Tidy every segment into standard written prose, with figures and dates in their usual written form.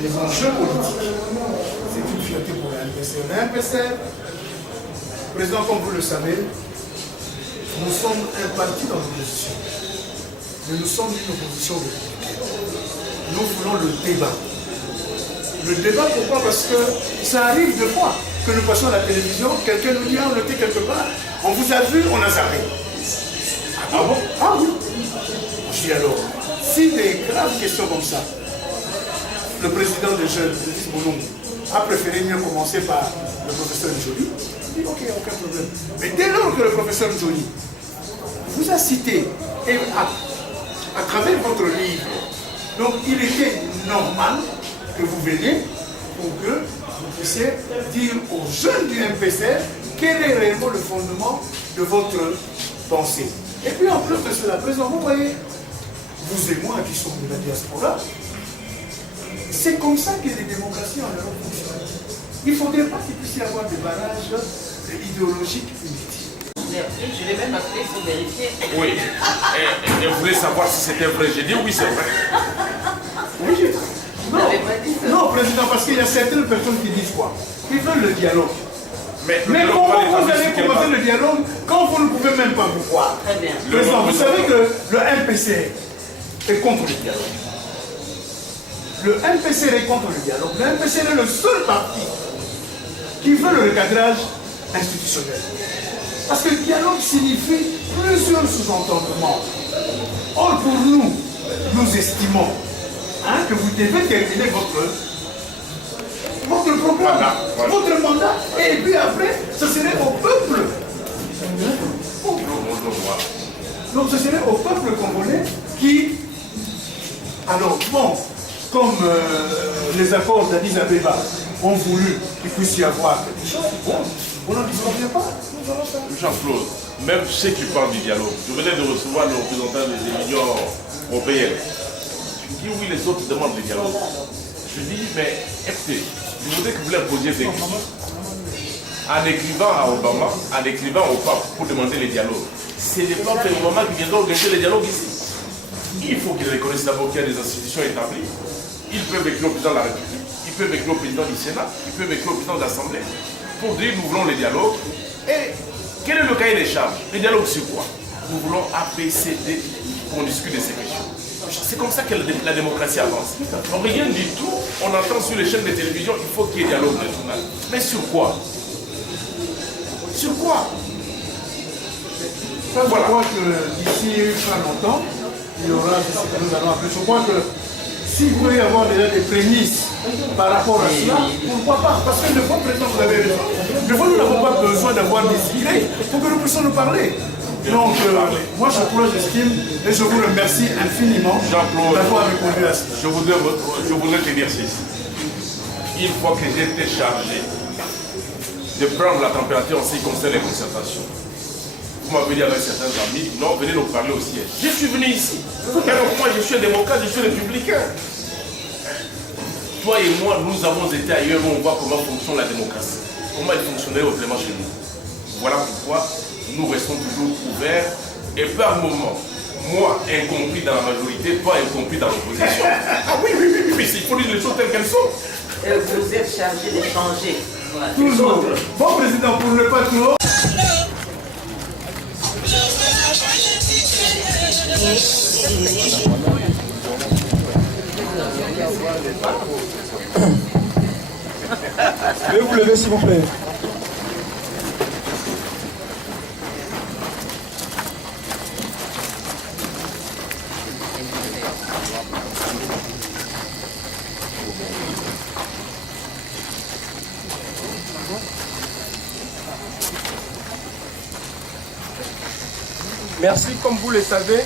les enjeux politiques. C'est une fierté pour la MPC. La MPC, président, comme vous le savez, nous sommes un parti dans l'opposition. Mais nous sommes une opposition républicaine. Nous voulons le débat. Le débat, pourquoi? Parce que ça arrive deux fois que nous passons à la télévision, quelqu'un nous dit, ah, on était quelque part, on vous a vu, on a zappé. Ah bon? Ah oui. Je dis alors, si des graves questions comme ça, le président de jeunes, le vice-Boulong, a préféré mieux commencer par le professeur Njoli, il dit ok, aucun problème. Mais dès lors que le professeur Njoli vous a cité, et à travers votre livre, donc il était normal que vous veniez pour que vous puissiez dire aux jeunes du MPC quel est réellement le fondement de votre pensée. Et puis en plus de cela, président, vous voyez, vous et moi qui sommes de la diaspora, c'est comme ça que les démocraties en Europe fonctionnent. Il ne faudrait pas qu'il puisse y avoir des barrages idéologiques inutiles. Je l'ai même appelé pour vérifier. Oui. Et vous voulez savoir si c'était vrai? J'ai dit oui, c'est vrai. Oui, j'ai dit. Non, président, parce qu'il y a certaines personnes qui disent quoi? Ils veulent le dialogue. Mais comment vous allez commencer le dialogue quand vous ne pouvez même pas vous voir? Très bien. Président, vous savez que le MPC est contre le dialogue. Le MPC est contre le dialogue. Le MPC est le seul parti qui veut le recadrage institutionnel. Parce que le dialogue signifie plusieurs sous-entendements. Or, pour nous, nous estimons que vous devez terminer votre programme, votre mandat, et puis après, ce serait au peuple. Donc ce serait au peuple congolais qui, alors bon, comme les accords d'Addis Abeba ont voulu qu'il puisse y avoir quelque chose, bon, on n'en disconvient pas. Jean-Claude, même ceux qui parlent du dialogue, je venais de recevoir le représentant des unions européennes. Je dis oui, les autres demandent le dialogue. Je dis, mais écoutez, je voudrais que vous leur posiez des questions. En écrivant à Obama, en écrivant au pape pour demander le dialogue, c'est le pape et Obama qui viendront organiser le dialogue ici. Il faut qu'ils reconnaissent d'abord qu'il y a des institutions établies. Ils peuvent écrire au président de la République, ils peuvent écrire au président du Sénat, ils peuvent écrire au président de l'Assemblée pour dire nous voulons le dialogue. Et quel est le cahier des charges? Le dialogue sur quoi? Nous voulons ABCD pour discuter de ces questions. C'est comme ça que la démocratie avance. Rien du tout, on entend sur les chaînes de télévision, il faut qu'il y ait dialogue national. Mais sur quoi? Sur quoi? Ça, voilà. Je crois que d'ici pas longtemps, il y aura ce que nous allons appeler. Je crois que s'il peut y avoir déjà des prémices par rapport à cela, pourquoi pas? Parce que de fois, président, vous avez raison. De fois, nous n'avons pas besoin d'avoir des idées pour que nous puissions nous parler. Donc, moi, j'estime et je vous remercie infiniment d'avoir répondu à cela. Je voudrais te dire ceci. Une fois que j'ai été chargé de prendre la température en ce qui concerne les concertations, vous m'avez dit avec certains amis, non, venez nous parler au siège. Je suis venu ici. Alors moi, je suis un démocrate, je suis républicain. Toi et moi, nous avons été ailleurs où on voit comment fonctionne la démocratie. Comment elle fonctionnait autrement chez nous. Voilà pourquoi nous restons toujours ouverts et par moments, moi incompris dans la majorité, toi incompris dans l'opposition. Ah oui, il faut dire les choses telles qu'elles sont. Vous êtes chargé d'échanger. Voilà. Toujours. Bon président, pour ne pas trop. Veuillez vous lever s'il vous plaît. Merci, comme vous le savez,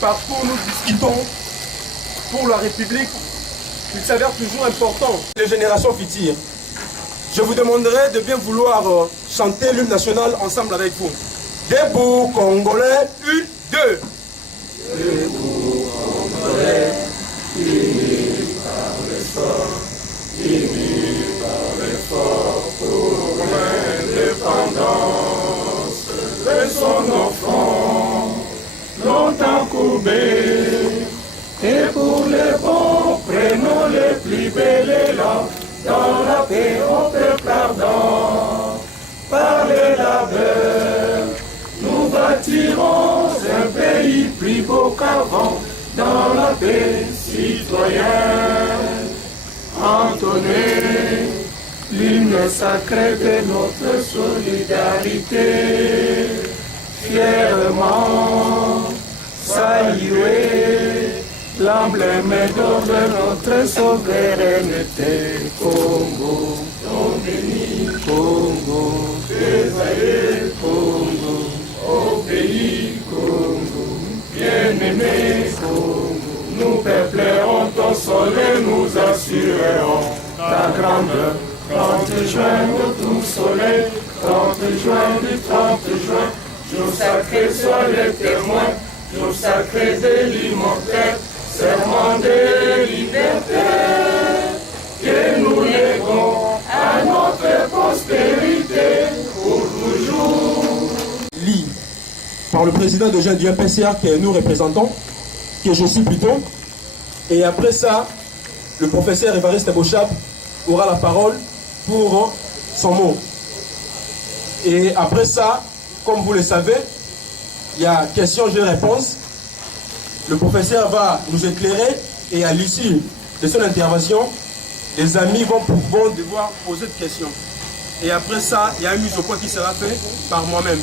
partout nous discutons pour la République. Il s'avère toujours important, les générations futures. Je vous demanderai de bien vouloir chanter l'hymne national ensemble avec vous. Debout Congolais, 1, 2. Debout Congolais, unis par l'effort, unis par l'effort pour l'indépendance de son enfant, longtemps courbé. Et pour les bons, prenons les plus belles. dans la paix au peuple ardent. Par le labeur, nous bâtirons un pays plus beau qu'avant, dans la paix citoyenne. Entonnez l'hymne sacré de notre solidarité, fièrement saluer l'emblème d'or de notre souveraineté. Congo, ton béni, Congo, désolé Congo, au pays Congo, bien-aimé Congo, nous peuplerons ton soleil, nous assurerons ta grandeur. 30 juin de tout soleil, 30 juin du 30 juin, jour sacré sois le témoin, jour sacré de l'immortel, serment de liberté, que nous lèguons à notre postérité pour toujours. Lit par le président de jeunes du MPCR que nous représentons, que je suis plutôt, et après ça, le professeur Évariste Bochap aura la parole pour son mot. Et après ça, comme vous le savez, il y a question-réponse. Le professeur va nous éclairer et à l'issue de son intervention, les amis vont devoir poser des questions. Et après ça, il y a une mise au point qui sera faite par moi-même.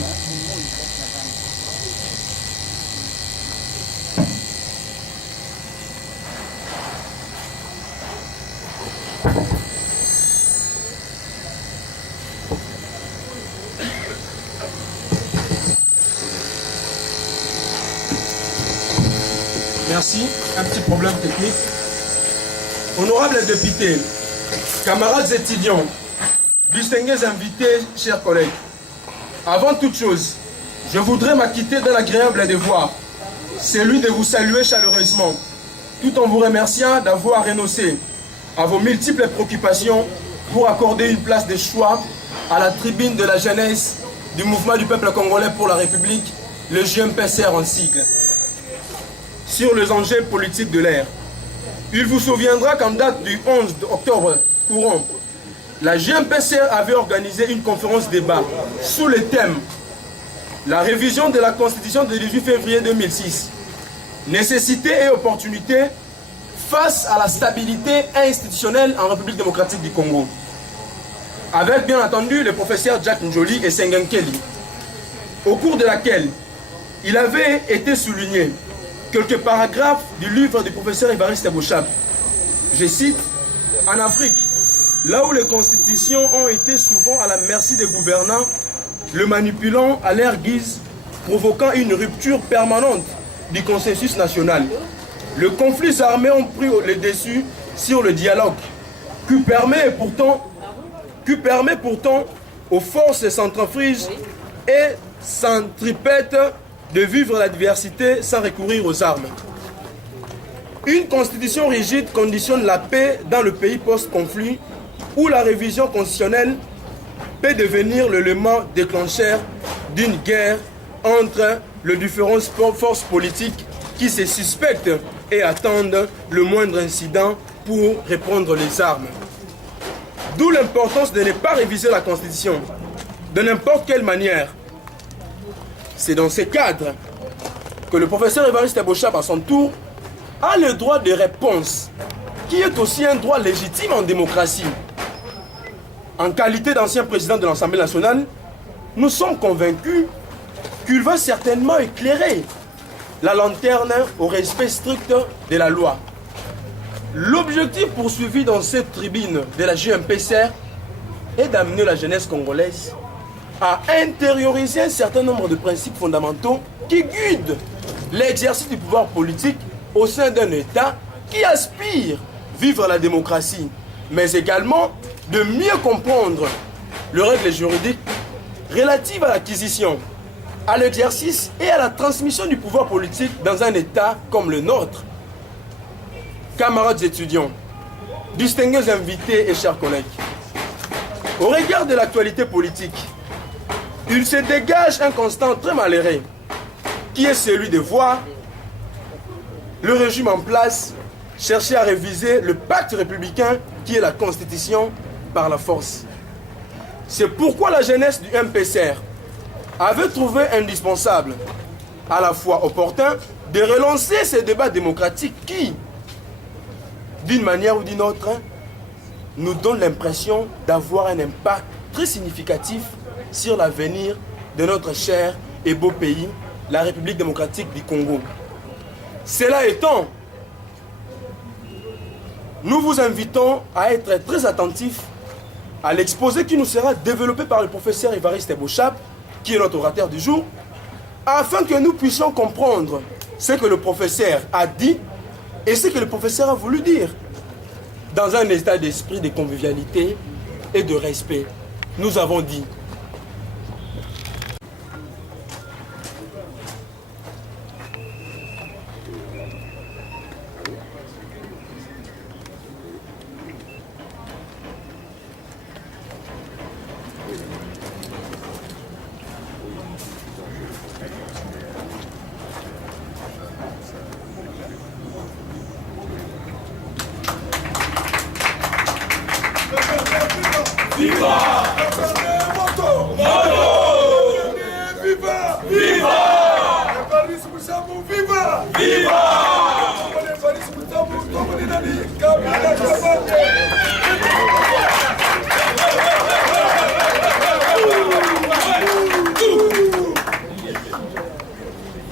Merci, un petit problème technique. Honorables députés, camarades étudiants, distingués invités, chers collègues, avant toute chose, je voudrais m'acquitter d'un agréable devoir, celui de vous saluer chaleureusement, tout en vous remerciant d'avoir renoncé à vos multiples préoccupations pour accorder une place de choix à la tribune de la jeunesse du mouvement du peuple congolais pour la République, le JMPCR en sigle, sur les enjeux politiques de l'ère. Il vous souviendra qu'en date du 11 octobre courant, la JMPCR avait organisé une conférence débat sous le thème « La révision de la Constitution du 18 février 2006, nécessité et opportunité face à la stabilité institutionnelle en République démocratique du Congo », avec bien entendu le professeur Jack Njoli et Sengen Kelly, au cours de laquelle il avait été souligné quelques paragraphes du livre du professeur Évariste Bochap. Je cite, « En Afrique, là où les constitutions ont été souvent à la merci des gouvernants, le manipulant à leur guise, provoquant une rupture permanente du consensus national. Les conflits armés ont pris le dessus sur le dialogue, qui permet pourtant aux forces centrafriges et centripètes de vivre la diversité sans recourir aux armes. Une constitution rigide conditionne la paix dans le pays post-conflit où la révision constitutionnelle peut devenir l'élément déclencheur d'une guerre entre les différentes forces politiques qui se suspectent et attendent le moindre incident pour reprendre les armes. D'où l'importance de ne pas réviser la Constitution de n'importe quelle manière. C'est dans ce cadre que le professeur Évariste Bochap, à son tour, a le droit de réponse, qui est aussi un droit légitime en démocratie. En qualité d'ancien président de l'Assemblée nationale, nous sommes convaincus qu'il va certainement éclairer la lanterne au respect strict de la loi. L'objectif poursuivi dans cette tribune de la JMPCR est d'amener la jeunesse congolaise à intérioriser un certain nombre de principes fondamentaux qui guident l'exercice du pouvoir politique au sein d'un État qui aspire vivre la démocratie, mais également de mieux comprendre les règles juridiques relatives à l'acquisition, à l'exercice et à la transmission du pouvoir politique dans un État comme le nôtre. Camarades étudiants, distingués invités et chers collègues, au regard de l'actualité politique, il se dégage un constat très malheureux, qui est celui de voir le régime en place chercher à réviser le pacte républicain qui est la Constitution par la force. C'est pourquoi la jeunesse du MPCR avait trouvé indispensable, à la fois opportun, de relancer ces débats démocratiques qui, d'une manière ou d'une autre, nous donnent l'impression d'avoir un impact très significatif sur l'avenir de notre cher et beau pays, la République démocratique du Congo. Cela étant, nous vous invitons à être très attentifs à l'exposé qui nous sera développé par le professeur Évariste Bochap, qui est notre orateur du jour, afin que nous puissions comprendre ce que le professeur a dit et ce que le professeur a voulu dire, dans un état d'esprit de convivialité et de respect. Nous avons dit.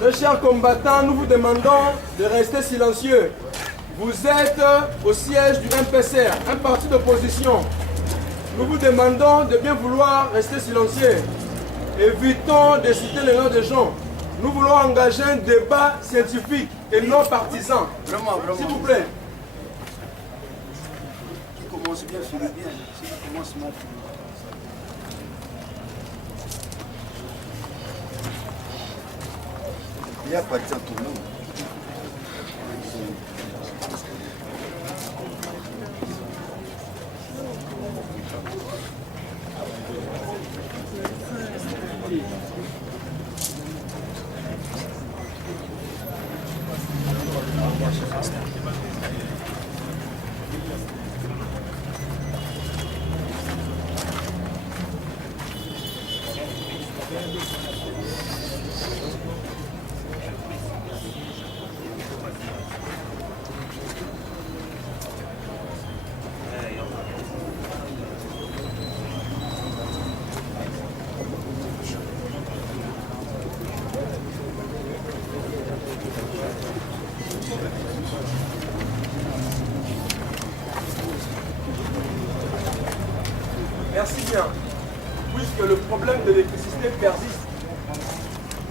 Mes chers combattants, nous vous demandons de rester silencieux. Vous êtes au siège du MPCR, un parti d'opposition. Nous vous demandons de bien vouloir rester silencieux. Évitons de citer les noms des gens. Nous voulons engager un débat scientifique et non partisan. Vraiment. S'il vous plaît. Tu commences bien, finis bien. Si tu commences mal, il n'y a pas de temps tout le monde. Merci bien. Puisque le problème de l'électricité persiste,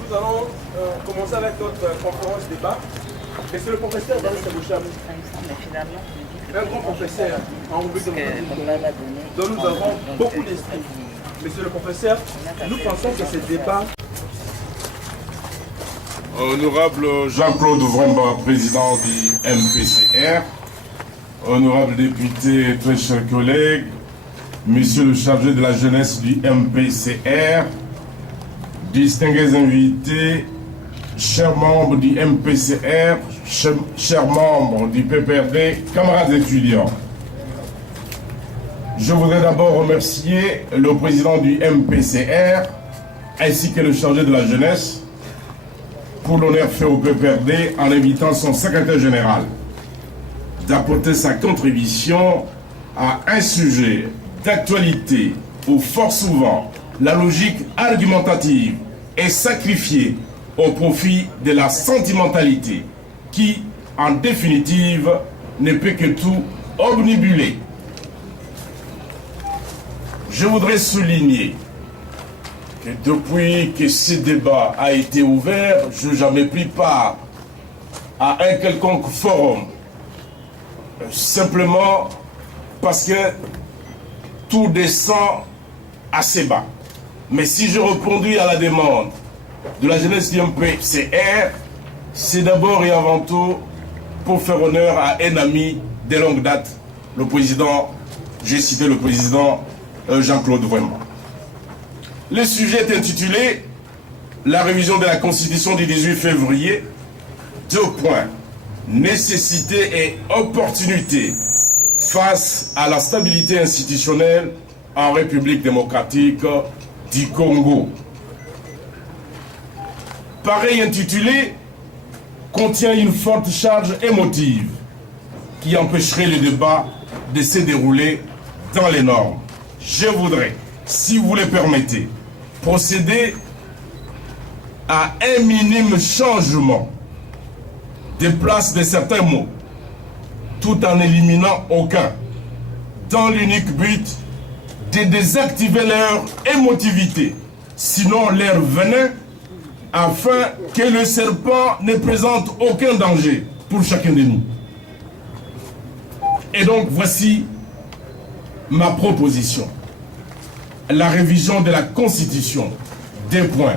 nous allons commencer avec notre conférence débat. Et c'est le professeur Évariste Bochap, un grand professeur en République démocratique dont nous avons beaucoup d'esprit. Monsieur le professeur, nous pensons que ce débat... Honorable Jean-Claude Vremba, président du MPCR, honorable député, très chers collègues, monsieur le chargé de la jeunesse du MPCR, distingués invités, chers membres du MPCR, chers membres du PPRD, camarades étudiants. Je voudrais d'abord remercier le président du MPCR ainsi que le chargé de la jeunesse pour l'honneur fait au PPRD en invitant son secrétaire général d'apporter sa contribution à un sujet d'actualité où fort souvent la logique argumentative est sacrifiée au profit de la sentimentalité qui, en définitive, ne peut que tout obnubiler. Je voudrais souligner que depuis que ce débat a été ouvert, je n'ai jamais pris part à un quelconque forum, simplement parce que tout descend assez bas. Mais si je reconduis à la demande de la jeunesse du MPCR, c'est d'abord et avant tout pour faire honneur à un ami de longue date, le président, j'ai cité le président Jean-Claude Vremba. Le sujet est intitulé « La révision de la Constitution du 18 février ». 2 points. nécessité et opportunité face à la stabilité institutionnelle en République démocratique du Congo. Pareil intitulé contient une forte charge émotive qui empêcherait le débat de se dérouler dans les normes. Je voudrais, si vous le permettez, procéder à un minime changement des places de certains mots, tout en éliminant aucun, dans l'unique but de désactiver leur émotivité, sinon leur venin, afin que le serpent ne présente aucun danger pour chacun de nous. Et donc voici ma proposition. La révision de la Constitution. Deux points.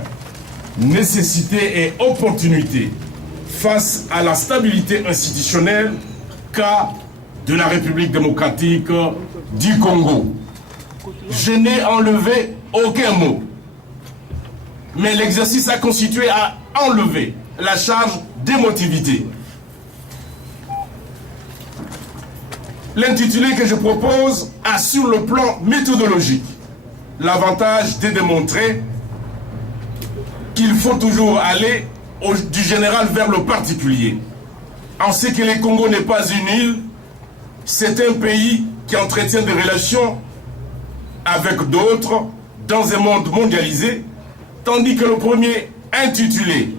Nécessité et opportunité face à la stabilité institutionnelle cas de la République démocratique du Congo. Je n'ai enlevé aucun mot, mais l'exercice a constitué à enlever la charge d'émotivité. L'intitulé que je propose a sur le plan méthodologique l'avantage de démontrer qu'il faut toujours aller du général vers le particulier. En ce que le Congo n'est pas une île, c'est un pays qui entretient des relations avec d'autres dans un monde mondialisé, tandis que le premier intitulé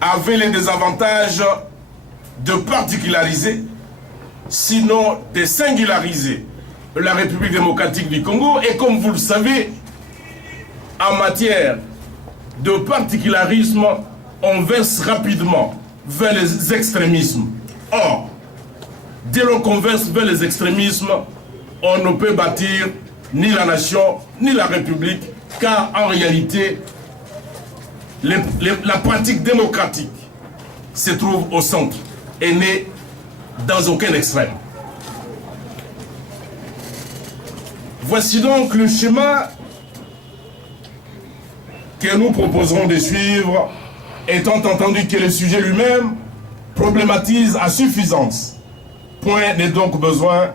avait les désavantages de particulariser, sinon de singulariser la République démocratique du Congo. Et comme vous le savez, en matière de particularisme, on verse rapidement vers les extrémismes. Or, dès lors qu'on verse vers les extrémismes, on ne peut bâtir ni la nation, ni la République, car en réalité, la pratique démocratique se trouve au centre et n'est dans aucun extrême. Voici donc le schéma que nous proposerons de suivre, étant entendu que le sujet lui-même problématise à suffisance. Point n'est donc besoin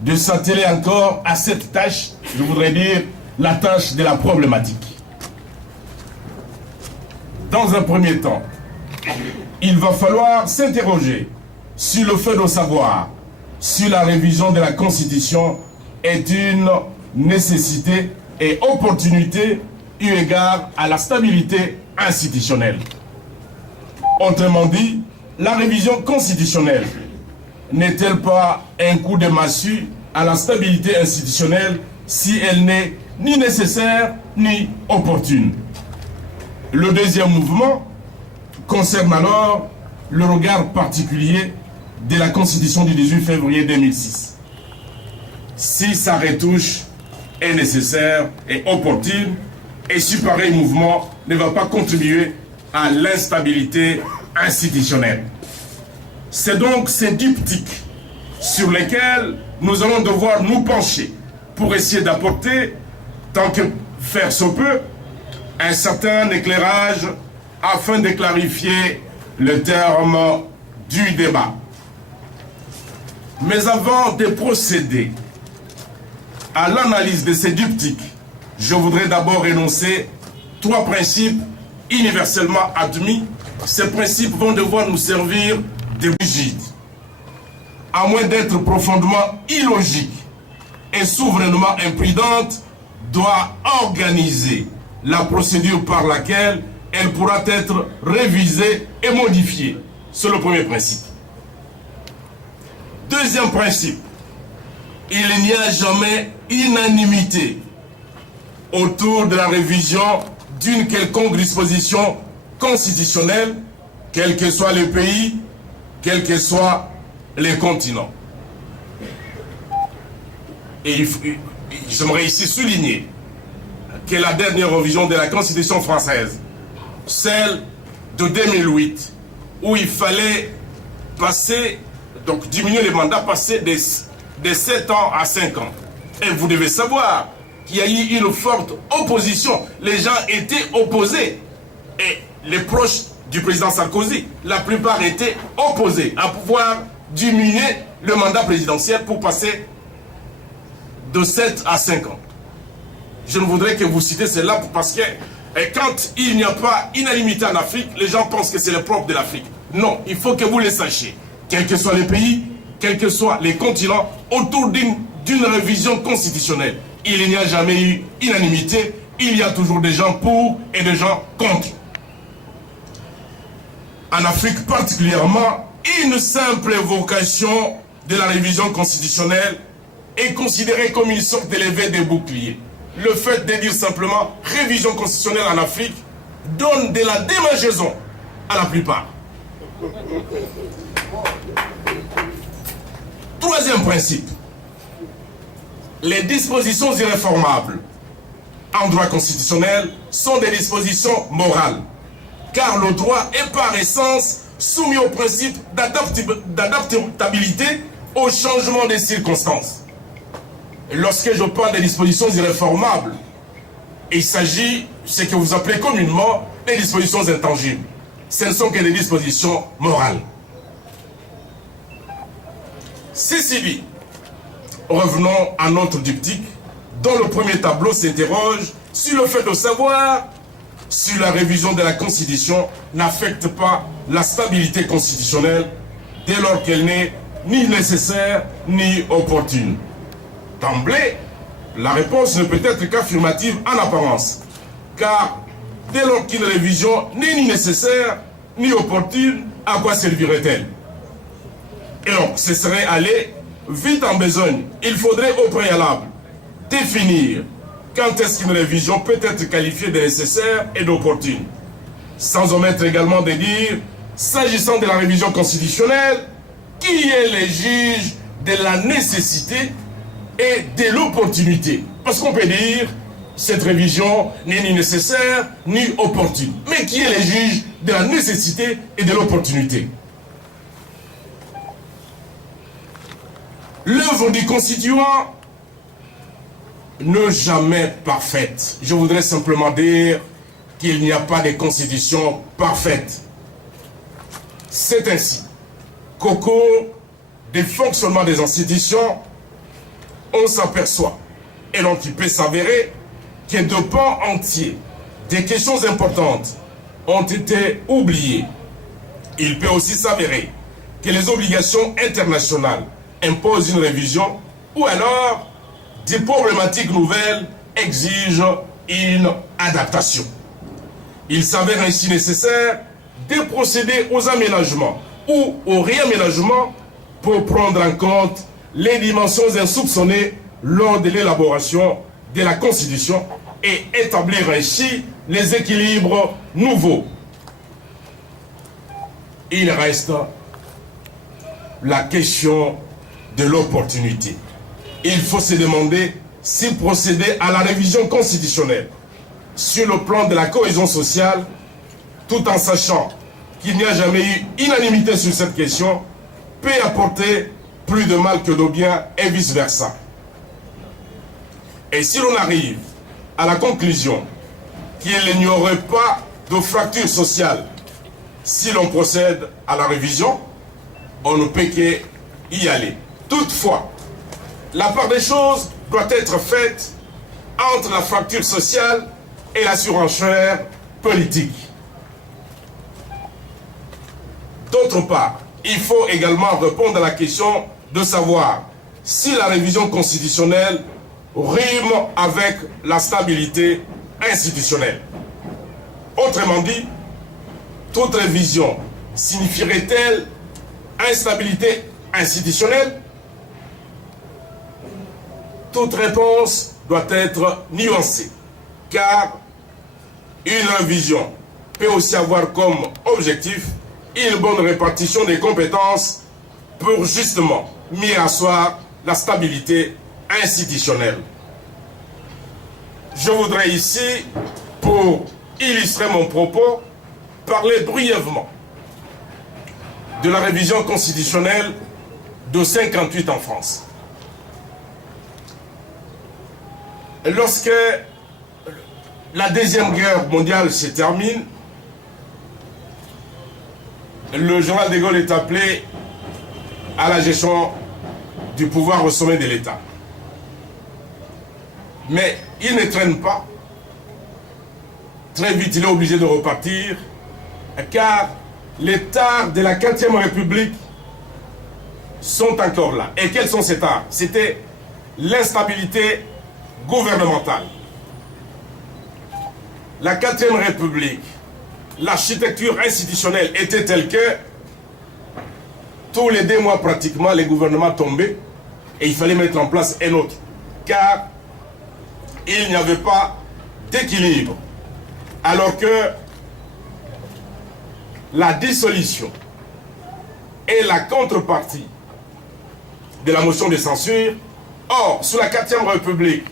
de s'atteler encore à cette tâche, je voudrais dire la tâche de la problématique. Dans un premier temps, il va falloir s'interroger sur le fait de savoir si la révision de la Constitution est une nécessité et opportunité eu égard à la stabilité institutionnelle. Autrement dit, la révision constitutionnelle n'est-elle pas un coup de massue à la stabilité institutionnelle si elle n'est ni nécessaire ni opportune? Le deuxième mouvement concerne alors le regard particulier de la Constitution du 18 février 2006. Si sa retouche est nécessaire et opportune, et si pareil mouvement ne va pas contribuer à l'instabilité institutionnelle. C'est donc ces diptyques sur lesquels nous allons devoir nous pencher pour essayer d'apporter, tant que faire se peut, un certain éclairage afin de clarifier le terme du débat. Mais avant de procéder à l'analyse de ces diptyques, je voudrais d'abord énoncer trois principes universellement admis. Ces principes vont devoir nous servir de rigide. À moins d'être profondément illogique et souverainement imprudente, doit organiser la procédure par laquelle elle pourra être révisée et modifiée. C'est le premier principe. Deuxième principe, il n'y a jamais unanimité autour de la révision d'une quelconque disposition constitutionnelle, quel que soit le pays, quels que soient les continents. Et j'aimerais ici souligner que la dernière révision de la Constitution française, celle de 2008, où il fallait passer, donc diminuer les mandats, passer de 7 ans à 5 ans. Et vous devez savoir qu'il y a eu une forte opposition. Les gens étaient opposés. Et les proches du président Sarkozy, la plupart étaient opposés à pouvoir diminuer le mandat présidentiel pour passer de 7 à 5 ans. Je ne voudrais que vous citer cela parce que quand il n'y a pas unanimité en Afrique, les gens pensent que c'est le propre de l'Afrique. Non, il faut que vous le sachiez. Quels que soient les pays, quels que soient les continents, autour d'une révision constitutionnelle, il n'y a jamais eu unanimité. Il y a toujours des gens pour et des gens contre. En Afrique particulièrement, une simple évocation de la révision constitutionnelle est considérée comme une sorte d'élevé des boucliers. Le fait de dire simplement révision constitutionnelle en Afrique donne de la démangeaison à la plupart. Troisième principe, les dispositions irréformables en droit constitutionnel sont des dispositions morales, car le droit est par essence soumis au principe d'adaptabilité au changement des circonstances. Lorsque je parle des dispositions irréformables, il s'agit de ce que vous appelez communément des dispositions intangibles. Ce ne sont que des dispositions morales. Ceci dit, revenons à notre diptyque, dont le premier tableau s'interroge sur le fait de savoir si la révision de la Constitution n'affecte pas la stabilité constitutionnelle dès lors qu'elle n'est ni nécessaire ni opportune. D'emblée, la réponse ne peut être qu'affirmative en apparence, car dès lors qu'une révision n'est ni nécessaire ni opportune, à quoi servirait-elle? Et donc, ce serait aller vite en besogne. Il faudrait au préalable définir quand est-ce qu'une révision peut être qualifiée de nécessaire et d'opportune. Sans omettre également de dire, s'agissant de la révision constitutionnelle, qui est le juge de la nécessité et de l'opportunité. Parce qu'on peut dire, cette révision n'est ni nécessaire ni opportune. Mais qui est le juge de la nécessité et de l'opportunité? L'œuvre du constituant n'est jamais parfaite. Je voudrais simplement dire qu'il n'y a pas de constitution parfaite. C'est ainsi qu'au cours des fonctionnements des institutions, on s'aperçoit, et donc il peut s'avérer, que de pans entiers, des questions importantes ont été oubliées. Il peut aussi s'avérer que les obligations internationales imposent une révision, ou alors des problématiques nouvelles exigent une adaptation. Il s'avère ainsi nécessaire de procéder aux aménagements ou au réaménagement pour prendre en compte les dimensions insoupçonnées lors de l'élaboration de la Constitution et établir ainsi les équilibres nouveaux. Il reste la question de l'opportunité. Il faut se demander si procéder à la révision constitutionnelle sur le plan de la cohésion sociale, tout en sachant qu'il n'y a jamais eu unanimité sur cette question, peut apporter plus de mal que de bien et vice-versa. Et si l'on arrive à la conclusion qu'il n'y aurait pas de fracture sociale si l'on procède à la révision, on ne peut qu'y aller. Toutefois, la part des choses doit être faite entre la fracture sociale et la surenchère politique. D'autre part, il faut également répondre à la question de savoir si la révision constitutionnelle rime avec la stabilité institutionnelle. Autrement dit, toute révision signifierait-elle instabilité institutionnelle? Toute réponse doit être nuancée, car une révision peut aussi avoir comme objectif une bonne répartition des compétences pour justement mieux asseoir la stabilité institutionnelle. Je voudrais ici, pour illustrer mon propos, parler brièvement de la révision constitutionnelle de 1958 en France. Lorsque la Deuxième Guerre mondiale se termine, le général de Gaulle est appelé à la gestion du pouvoir au sommet de l'État. Mais il ne traîne pas. Très vite, il est obligé de repartir, car les tares de la 4e République sont encore là. Et quels sont ces tares? C'était l'instabilité gouvernementale. La 4e République, l'architecture institutionnelle était telle que tous les 2 mois pratiquement, les gouvernements tombaient et il fallait mettre en place un autre. Car il n'y avait pas d'équilibre. Alors que la dissolution est la contrepartie de la motion de censure. Or, sous la 4e République,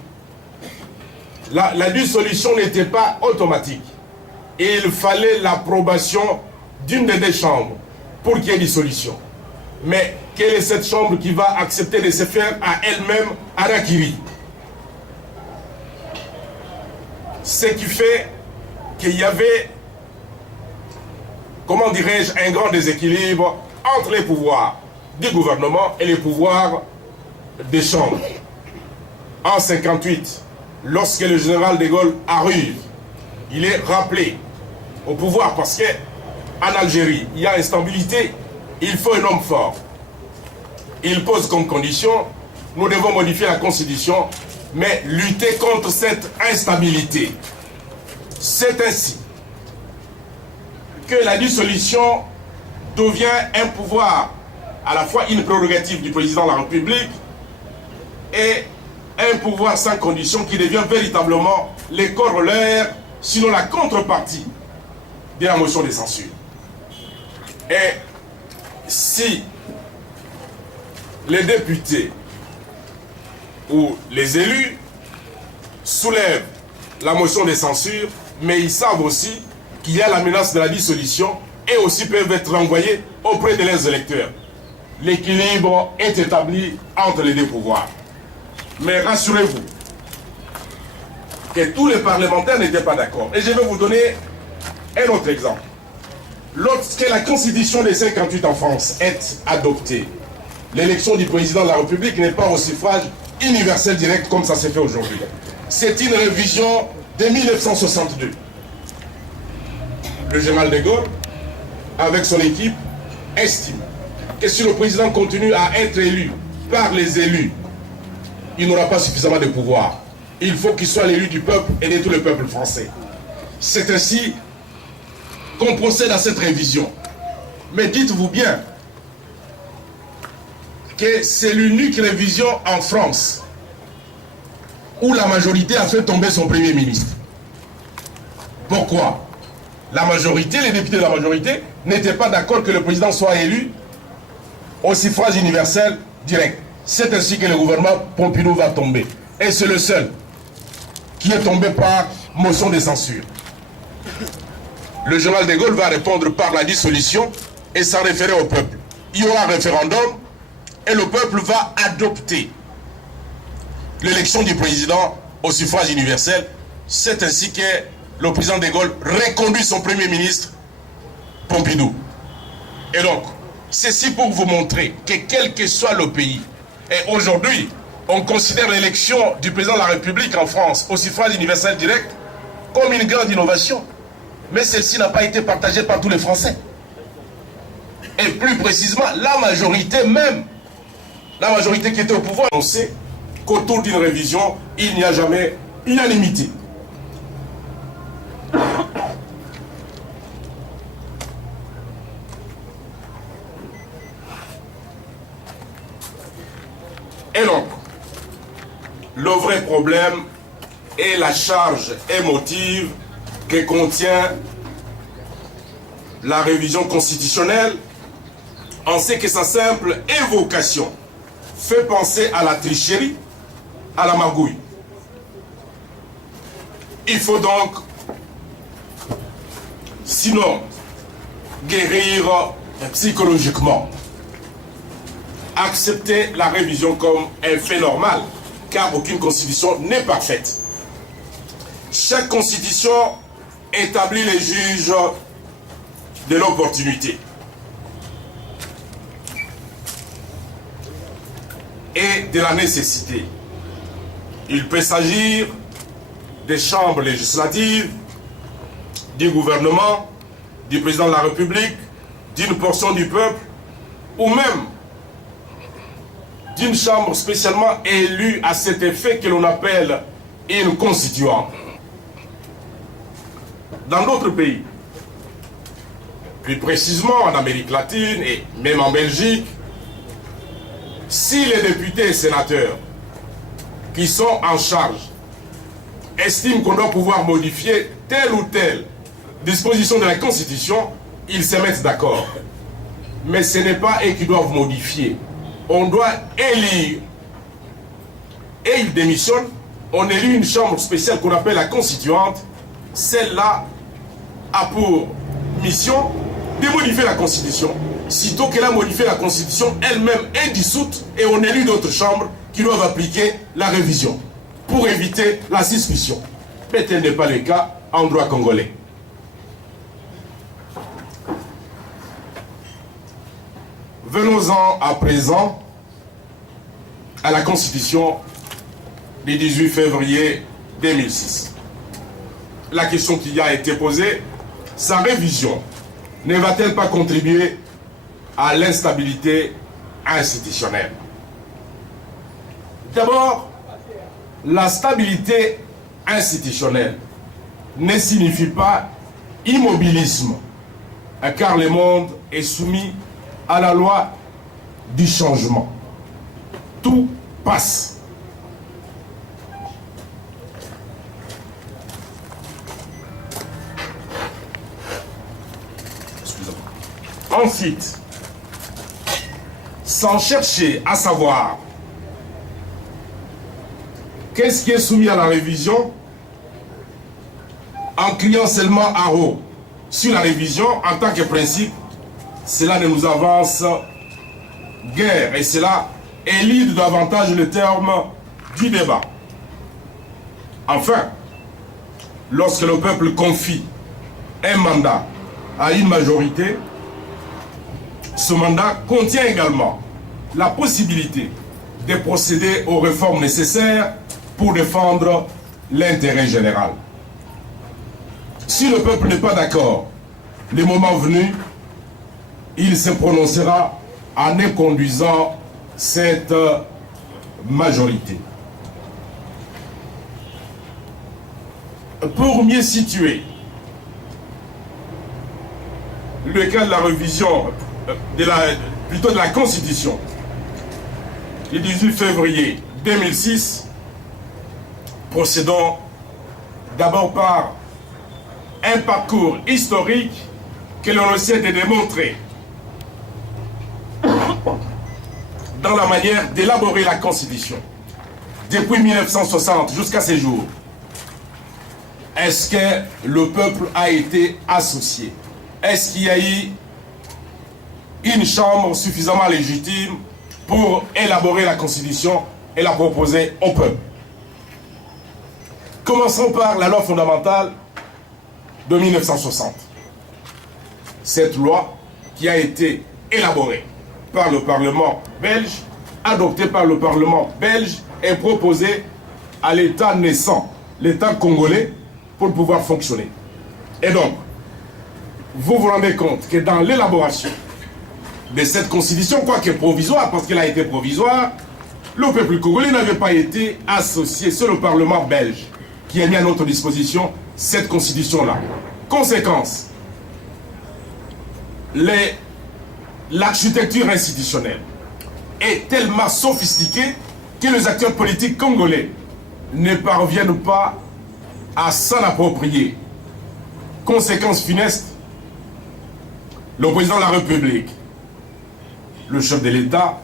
la dissolution n'était pas automatique. Il fallait l'approbation d'une des 2 chambres pour qu'il y ait dissolution. Mais quelle est cette chambre qui va accepter de se faire à elle-même harakiri? Ce qui fait qu'il y avait, comment dirais-je, un grand déséquilibre entre les pouvoirs du gouvernement et les pouvoirs des chambres. En 1958, lorsque le général de Gaulle arrive, il est rappelé au pouvoir parce qu'en Algérie, il y a instabilité, il faut un homme fort. Il pose comme condition, nous devons modifier la Constitution, mais lutter contre cette instabilité. C'est ainsi que la dissolution devient un pouvoir, à la fois une prérogative du président de la République et un pouvoir sans condition qui devient véritablement les corollaires, sinon la contrepartie de la motion de censure. Et si les députés ou les élus soulèvent la motion de censure, mais ils savent aussi qu'il y a la menace de la dissolution et aussi peuvent être renvoyés auprès de leurs électeurs. L'équilibre est établi entre les 2 pouvoirs. Mais rassurez-vous que tous les parlementaires n'étaient pas d'accord. Et je vais vous donner un autre exemple. Lorsque la Constitution de 1958 en France est adoptée, l'élection du président de la République n'est pas au suffrage universel direct comme ça s'est fait aujourd'hui. C'est une révision de 1962. Le général de Gaulle, avec son équipe, estime que si le président continue à être élu par les élus, il n'aura pas suffisamment de pouvoir. Il faut qu'il soit l'élu du peuple et de tout le peuple français. C'est ainsi qu'on procède à cette révision. Mais dites-vous bien que c'est l'unique révision en France où la majorité a fait tomber son premier ministre. Pourquoi? La majorité, les députés de la majorité, n'étaient pas d'accord que le président soit élu au suffrage universel direct. C'est ainsi que le gouvernement Pompidou va tomber. Et c'est le seul qui est tombé par motion de censure. Le général de Gaulle va répondre par la dissolution et s'en référer au peuple. Il y aura un référendum et le peuple va adopter l'élection du président au suffrage universel. C'est ainsi que le président de Gaulle reconduit son premier ministre Pompidou. Et donc, ceci pour vous montrer que quel que soit le pays, et aujourd'hui, on considère l'élection du président de la République en France au suffrage universel direct comme une grande innovation. Mais celle-ci n'a pas été partagée par tous les Français. Et plus précisément, la majorité même, la majorité qui était au pouvoir, on sait qu'autour d'une révision, il n'y a jamais unanimité. Et donc, le vrai problème est la charge émotive que contient la révision constitutionnelle. On sait que sa simple évocation fait penser à la tricherie, à la magouille. Il faut donc, sinon, guérir psychologiquement, accepter la révision comme un fait normal, car aucune constitution n'est parfaite. Chaque constitution établit les juges de l'opportunité. et de la nécessité. Il peut s'agir des chambres législatives, du gouvernement, du président de la République, d'une portion du peuple, ou même d'une chambre spécialement élue à cet effet que l'on appelle une constituante. Dans d'autres pays, plus précisément en Amérique latine et même en Belgique, si les députés et sénateurs qui sont en charge estiment qu'on doit pouvoir modifier telle ou telle disposition de la Constitution, ils se mettent d'accord. Mais ce n'est pas eux qui doivent modifier. On doit élire. Et ils démissionnent. On élit une chambre spéciale qu'on appelle la constituante. Celle-là a pour mission de modifier la Constitution. Sitôt qu'elle a modifié la Constitution, elle-même est dissoute et on élit d'autres chambres qui doivent appliquer la révision pour éviter la suspicion. Mais tel n'est pas le cas en droit congolais. Venons-en à présent à la Constitution du 18 février 2006. La question qui a été posée, sa révision ne va-t-elle pas contribuer à l'instabilité institutionnelle? D'abord, la stabilité institutionnelle ne signifie pas immobilisme, car le monde est soumis à la loi du changement. Tout passe. Ensuite, sans chercher à savoir qu'est-ce qui est soumis à la révision, en criant seulement à haut sur la révision en tant que principe, cela ne nous avance guère et cela élide davantage le terme du débat. Enfin, lorsque le peuple confie un mandat à une majorité, ce mandat contient également la possibilité de procéder aux réformes nécessaires pour défendre l'intérêt général. Si le peuple n'est pas d'accord, le moment venu, il se prononcera en inconduisant cette majorité. Pour mieux situer le cas de la révision de la Constitution du 18 février 2006, procédons d'abord par un parcours historique que l'on essaie de démontrer dans la manière d'élaborer la Constitution. Depuis 1960 jusqu'à ces jours, est-ce que le peuple a été associé? Est-ce qu'il y a eu une chambre suffisamment légitime pour élaborer la Constitution et la proposer au peuple? Commençons par la loi fondamentale de 1960. Cette loi qui a été élaborée par le Parlement belge, adoptée par le Parlement belge et proposée à l'État naissant, l'État congolais, pour pouvoir fonctionner. Et donc, vous vous rendez compte que dans l'élaboration de cette constitution, quoique provisoire, parce qu'elle a été provisoire, le peuple congolais n'avait pas été associé. C'est le Parlement belge qui a mis à notre disposition cette constitution-là. Conséquence, l'architecture institutionnelle est tellement sophistiquée que les acteurs politiques congolais ne parviennent pas à s'en approprier. Conséquence funeste, le président de la République, le chef de l'État,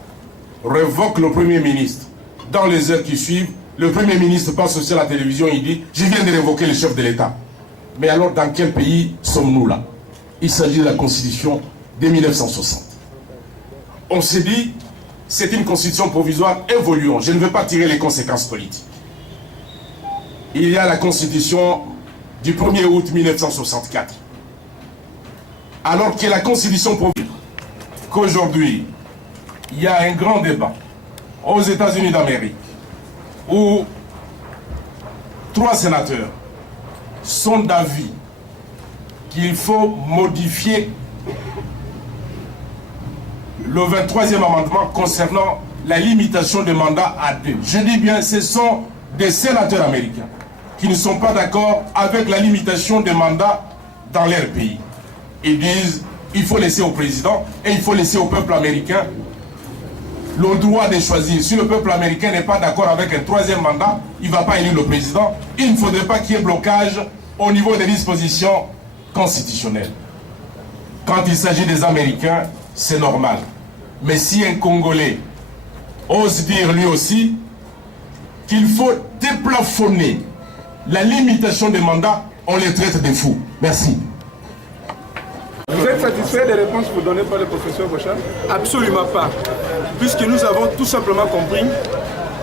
révoque le Premier ministre. Dans les heures qui suivent, le Premier ministre passe aussi à la télévision, il dit « Je viens de révoquer le chef de l'État ». Mais alors, dans quel pays sommes-nous là? Il s'agit de la Constitution de 1960. On s'est dit, c'est une Constitution provisoire, évoluons. Je ne veux pas tirer les conséquences politiques. Il y a la Constitution du 1er août 1964. Alors que la Constitution provisoire, qu'aujourd'hui, il y a un grand débat aux États-Unis d'Amérique, où 3 sénateurs sont d'avis qu'il faut modifier le 23e amendement concernant la limitation des mandats à 2. Je dis bien, ce sont des sénateurs américains qui ne sont pas d'accord avec la limitation des mandats dans leur pays. Ils disent qu'il faut laisser au président et il faut laisser au peuple américain le droit de choisir. Si le peuple américain n'est pas d'accord avec un 3e mandat, il ne va pas élire le président. Il ne faudrait pas qu'il y ait blocage au niveau des dispositions constitutionnelles. Quand il s'agit des Américains, c'est normal. Mais si un Congolais ose dire lui aussi qu'il faut déplafonner la limitation des mandats, on les traite de fous. Merci. Vous êtes satisfait des réponses que vous donnez par le professeur Bochab? Absolument pas. Puisque nous avons tout simplement compris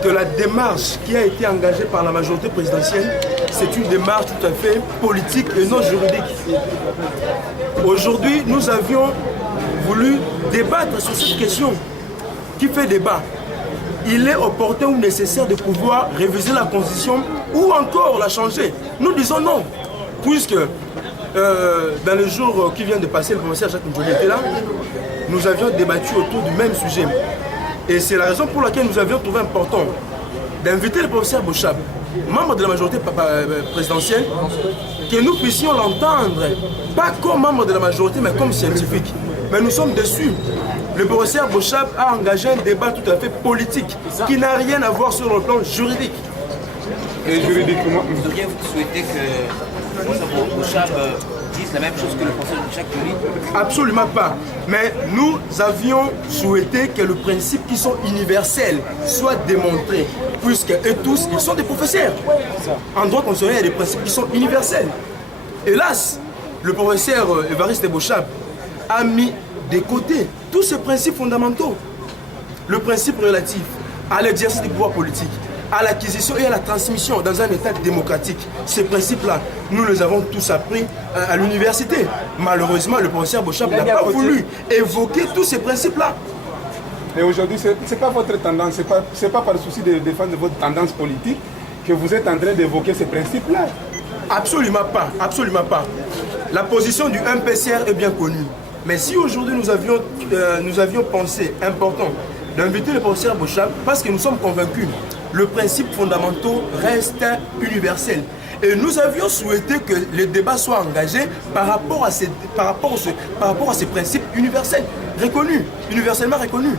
que la démarche qui a été engagée par la majorité présidentielle, c'est une démarche tout à fait politique et non juridique. Aujourd'hui, nous avions voulu débattre sur cette question qui fait débat. Il est opportun ou nécessaire de pouvoir réviser la Constitution ou encore la changer. Nous disons non, puisque dans le jour qui vient de passer, le professeur Jacques Njoli était là, nous avions débattu autour du même sujet. Et c'est la raison pour laquelle nous avions trouvé important d'inviter le professeur Bochab, membre de la majorité présidentielle, que nous puissions l'entendre, pas comme membre de la majorité, mais comme scientifique. Mais nous sommes déçus. Le professeur Bochab a engagé un débat tout à fait politique, qui n'a rien à voir sur le plan juridique. Et juridiquement, Vous auriez souhaité que le professeur Bochab dise la même chose que le professeur Jacques Njoli? Absolument pas. Mais nous avions souhaité que le principe qui sont universels soit démontré, puisque eux tous, ils sont des professeurs. En droit constitutionnel, il y a des principes qui sont universels. Hélas, le professeur Évariste Bochab a mis de côté tous ces principes fondamentaux. Le principe relatif à l'exercice du pouvoir politique, à l'acquisition et à la transmission dans un État démocratique. Ces principes-là, nous les avons tous appris à l'université. Malheureusement, le professeur Bochab n'a pas voulu évoquer tous ces principes-là. et aujourd'hui, ce n'est pas votre tendance, ce n'est pas par souci de défendre votre tendance politique que vous êtes en train d'évoquer ces principes-là. Absolument pas, absolument pas. La position du MPCR est bien connue. Mais si aujourd'hui nous avions pensé important d'inviter le professeur Bochab, parce que nous sommes convaincus, le principe fondamental reste universel. Et nous avions souhaité que les débats soient engagés par rapport à ces principes universels, reconnus, universellement reconnus.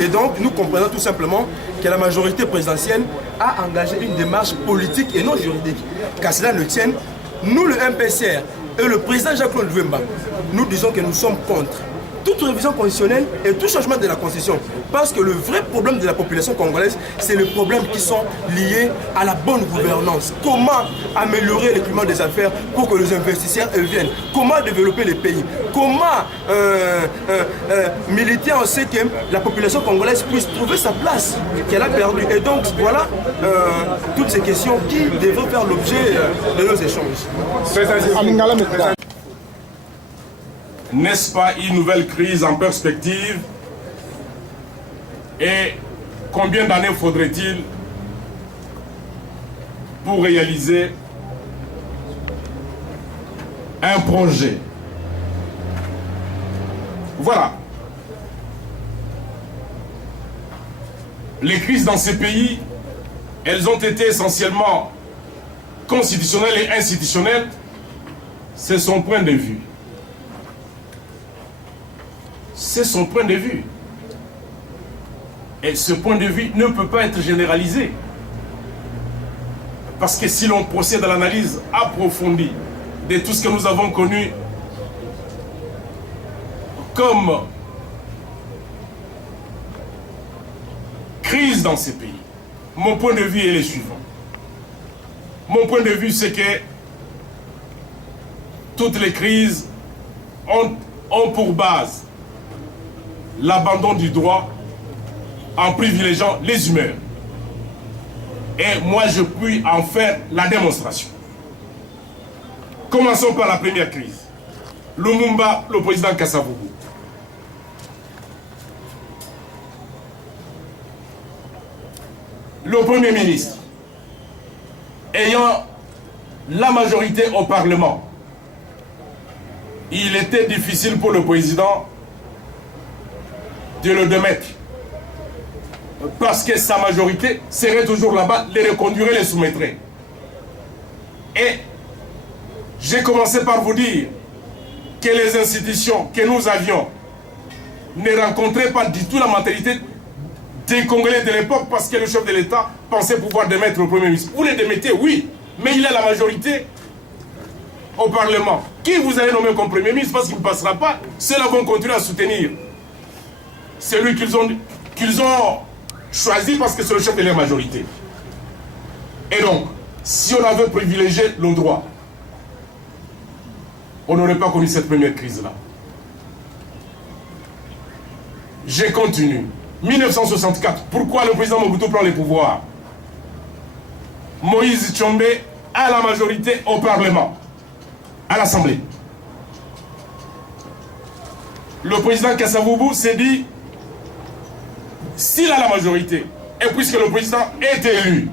Et donc, nous comprenons tout simplement que la majorité présidentielle a engagé une démarche politique et non juridique. Qu'à cela ne tienne, nous, le MPCR et le président Jacques-Claude Lwemba, nous disons que nous sommes contre toute révision constitutionnelle et tout changement de la Constitution. Parce que le vrai problème de la population congolaise, c'est les problèmes qui sont liés à la bonne gouvernance. Comment améliorer le climat des affaires pour que les investisseurs viennent? Comment développer les pays? Comment militer en ce que la population congolaise puisse trouver sa place qu'elle a perdue? Et donc, voilà toutes ces questions qui devraient faire l'objet de nos échanges. N'est-ce pas une nouvelle crise en perspective? Et combien d'années faudrait-il pour réaliser un projet? Voilà. Les crises dans ces pays, elles ont été essentiellement constitutionnelles et institutionnelles. C'est son point de vue. C'est son point de vue. Et ce point de vue ne peut pas être généralisé. Parce que si l'on procède à l'analyse approfondie de tout ce que nous avons connu comme crise dans ces pays, mon point de vue est le suivant. Mon point de vue, c'est que toutes les crises ont pour base l'abandon du droit en privilégiant les humeurs. Et moi, je puis en faire la démonstration. Commençons par la première crise. Lumumba, le président Kasavubu. le Premier ministre, ayant la majorité au Parlement, il était difficile pour le président de le démettre. Parce que sa majorité serait toujours là-bas, les reconduirait, les soumettrait. Et j'ai commencé par vous dire que les institutions que nous avions ne rencontraient pas du tout la mentalité des Congolais de l'époque, parce que le chef de l'État pensait pouvoir démettre le Premier ministre. Vous les démettez, oui, mais il a la majorité au Parlement. Qui vous allez nommer comme Premier ministre, parce qu'il ne passera pas, ceux-là vont continuer à soutenir celui qu'ils ont choisi parce que c'est le chef de la majorité. Et donc, si on avait privilégié le droit, on n'aurait pas connu cette première crise-là. Je continue. 1964, pourquoi le président Mobutu prend les pouvoirs? Moïse Tshombe a la majorité au Parlement, à l'Assemblée. Le président Kassavubu s'est dit, s'il a la majorité, et puisque le président est élu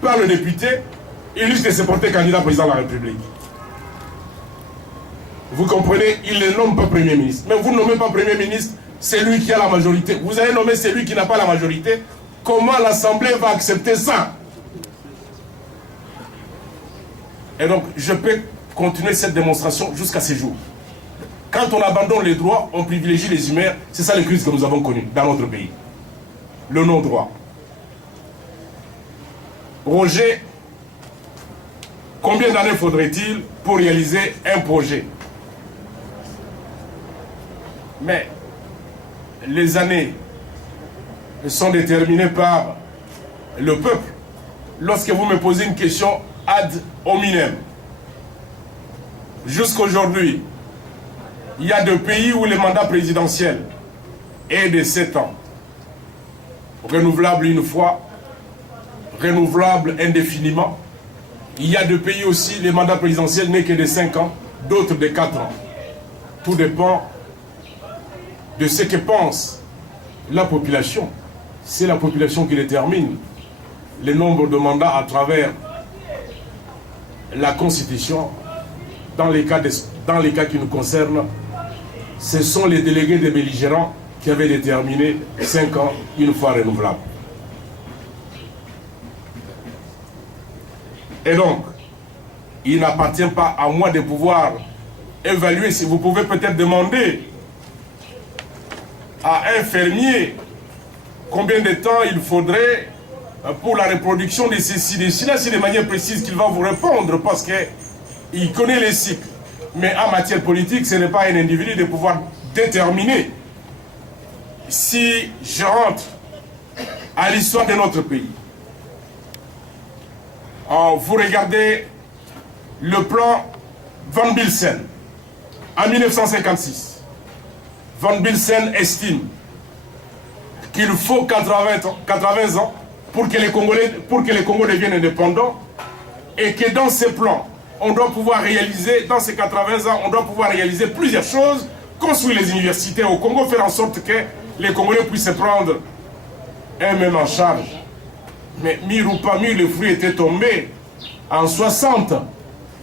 par le député, il risque de se porter candidat président de la République. Vous comprenez, il ne nomme pas Premier ministre. Mais vous ne nommez pas Premier ministre, c'est lui qui a la majorité. Vous allez nommer celui qui n'a pas la majorité. Comment l'Assemblée va accepter ça? Et donc, je peux continuer cette démonstration jusqu'à ce jour. Quand on abandonne les droits, on privilégie les humains. C'est ça les crises que nous avons connues dans notre pays. Le non-droit. Roger, combien d'années faudrait-il pour réaliser un projet? Mais les années sont déterminées par le peuple. Lorsque vous me posez une question ad hominem, jusqu'aujourd'hui, il y a des pays où le mandat présidentiel est de 7 ans. Renouvelable une fois, renouvelable indéfiniment. Il y a des pays aussi, le mandat présidentiel n'est que de 5 ans, d'autres de 4 ans. Tout dépend de ce que pense la population. C'est la population qui détermine le nombre de mandats à travers la Constitution. Dans les cas qui nous concernent, ce sont les délégués des belligérants qui avaient déterminé 5 ans, une fois renouvelable. Et donc, il n'appartient pas à moi de pouvoir évaluer. Si vous pouvez peut-être demander à un fermier combien de temps il faudrait pour la reproduction de ceci, de cela, c'est de manière précise qu'il va vous répondre, parce qu'il connaît les cycles. Mais en matière politique, ce n'est pas un individu de pouvoir déterminer. Si je rentre à l'histoire de notre pays, vous regardez le plan Van Bilsen en 1956. Van Bilsen estime qu'il faut 80 ans pour que les Congolais deviennent indépendants, et que dans ces plans, on doit pouvoir réaliser, dans ces 80 ans, on doit pouvoir réaliser plusieurs choses, construire les universités au Congo, faire en sorte que les Congolais puissent se prendre eux-mêmes en charge. Mais mire ou pas mire, le fruit était tombé en 60,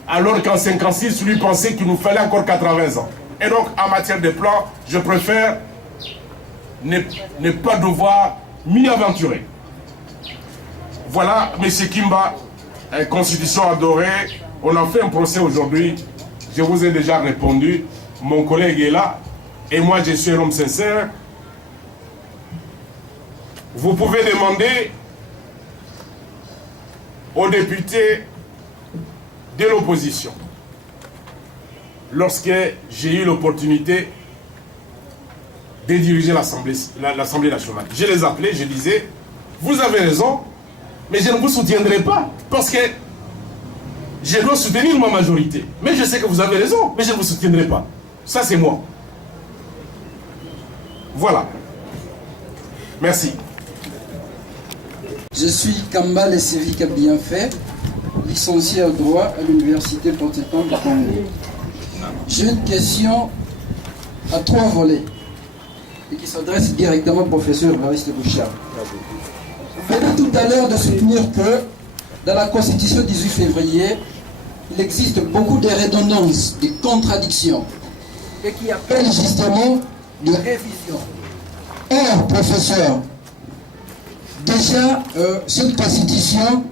alors qu'en 56, lui pensait qu'il nous fallait encore 80 ans. Et donc, en matière de plan, je préfère ne pas devoir m'y aventurer. Voilà, M. Kimba, Constitution adorée, on a fait un procès aujourd'hui, je vous ai déjà répondu, mon collègue est là, et moi je suis un homme sincère. Vous pouvez demander aux députés de l'opposition, lorsque j'ai eu l'opportunité de diriger l'Assemblée nationale. Je les appelais, je disais, vous avez raison, mais je ne vous soutiendrai pas, parce que je dois soutenir ma majorité. Mais je sais que vous avez raison, mais je ne vous soutiendrai pas. Ça, c'est moi. Voilà. Merci. Je suis Kamba Lessevi Bienfait, licencié en droit à l'Université protestante du Congo. J'ai une question à 3 volets et qui s'adresse directement au professeur Evariste Bouchard. venez tout à l'heure de soutenir que dans la Constitution 18 février, il existe beaucoup de redondances, de contradictions, et qui appellent justement de révision. Or, professeur, déjà, cette Constitution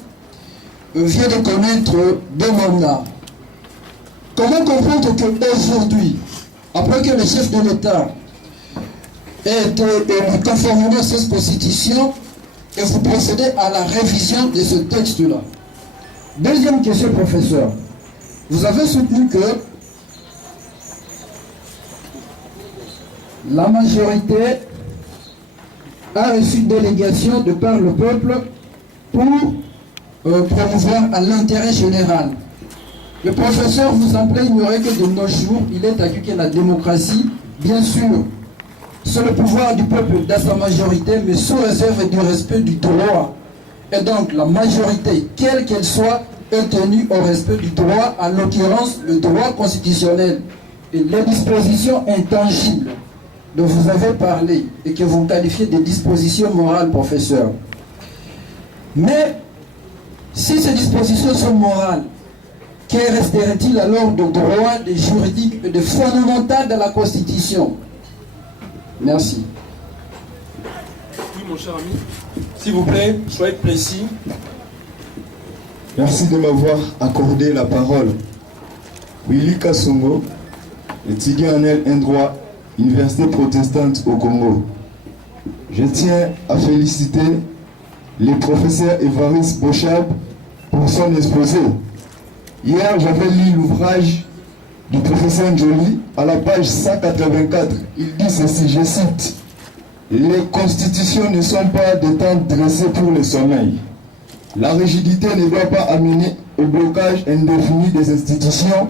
vient de connaître 2 mandats. Comment comprendre qu'aujourd'hui, après que le chef de l'État ait été élu conformément à cette Constitution, et vous procédez à la révision de ce texte-là? Deuxième question, professeur. Vous avez soutenu que la majorité a reçu une délégation de par le peuple pour promouvoir à l'intérêt général. Le professeur vous semblait ignorer que de nos jours, il est acquis que la démocratie, bien sûr, c'est le pouvoir du peuple dans sa majorité, mais sous réserve du respect du droit. Et donc, la majorité, quelle qu'elle soit, est tenue au respect du droit, en l'occurrence, le droit constitutionnel. Et les dispositions intangibles dont vous avez parlé et que vous qualifiez de dispositions morales, professeur. Mais, si ces dispositions sont morales, que resterait-il alors de droit, de juridique et de fondamental de la Constitution? Merci. Oui, mon cher ami. S'il vous plaît, soyez précis. Merci de m'avoir accordé la parole. Willy Kassongo, étudiant en L1 droit, Université protestante au Congo. Je tiens à féliciter le professeur Évariste Bochab pour son exposé. Hier, j'avais lu l'ouvrage du professeur Njoli à la page 184. Il dit ceci, je cite: « Les constitutions ne sont pas des tentes dressées pour le sommeil. La rigidité ne doit pas amener au blocage indéfini des institutions.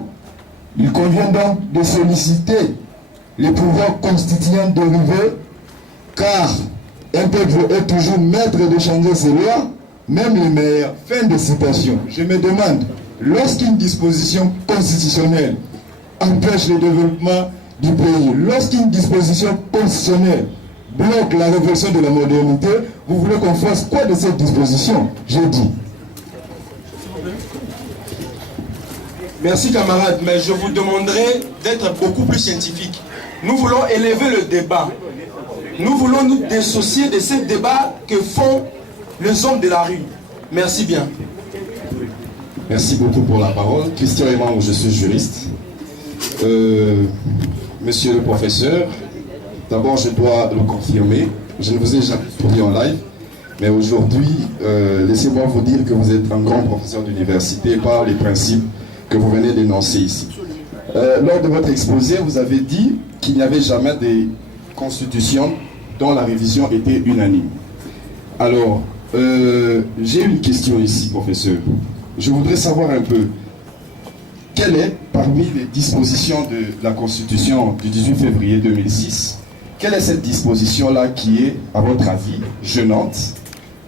Il convient donc de solliciter les pouvoirs constituants dérivés, car un peuple est toujours maître de changer ses lois, même les meilleures. » Fin de citation. Je me demande, lorsqu'une disposition constitutionnelle empêche le développement du pays, lorsqu'une disposition constitutionnelle bloque la révolution de la modernité, vous voulez qu'on fasse quoi de cette disposition? J'ai dit. Merci camarade, mais je vous demanderai d'être beaucoup plus scientifique. Nous voulons élever le débat. Nous voulons nous dissocier de ces débats que font les hommes de la rue. Merci bien. Merci beaucoup pour la parole. Christian Emmanuel, je suis juriste. Monsieur le professeur, d'abord je dois le confirmer. Je ne vous ai jamais pris en live, mais aujourd'hui, laissez-moi vous dire que vous êtes un grand professeur d'université par les principes que vous venez d'énoncer ici. Lors de votre exposé, vous avez dit qu'il n'y avait jamais de constitution dont la révision était unanime. Alors, j'ai une question ici, professeur. Je voudrais savoir un peu, quelle est, parmi les dispositions de la Constitution du 18 février 2006, quelle est cette disposition-là qui est, à votre avis, gênante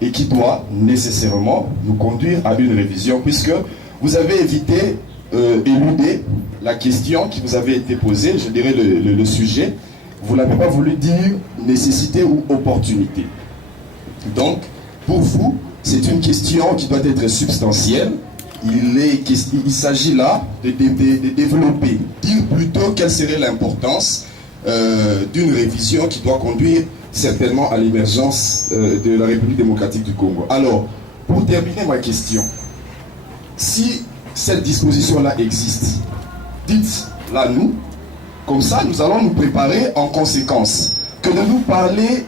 et qui doit nécessairement nous conduire à une révision, puisque vous avez évité, éludé la question qui vous avait été posée, je dirais le sujet, vous n'avez pas voulu dire nécessité ou opportunité. Donc, pour vous, c'est une question qui doit être substantielle. Il s'agit là de développer, dire plutôt quelle serait l'importance d'une révision qui doit conduire certainement à l'émergence de la République démocratique du Congo. Alors, pour terminer ma question, si cette disposition-là existe, dites-la nous, comme ça nous allons nous préparer en conséquence. Que de nous parler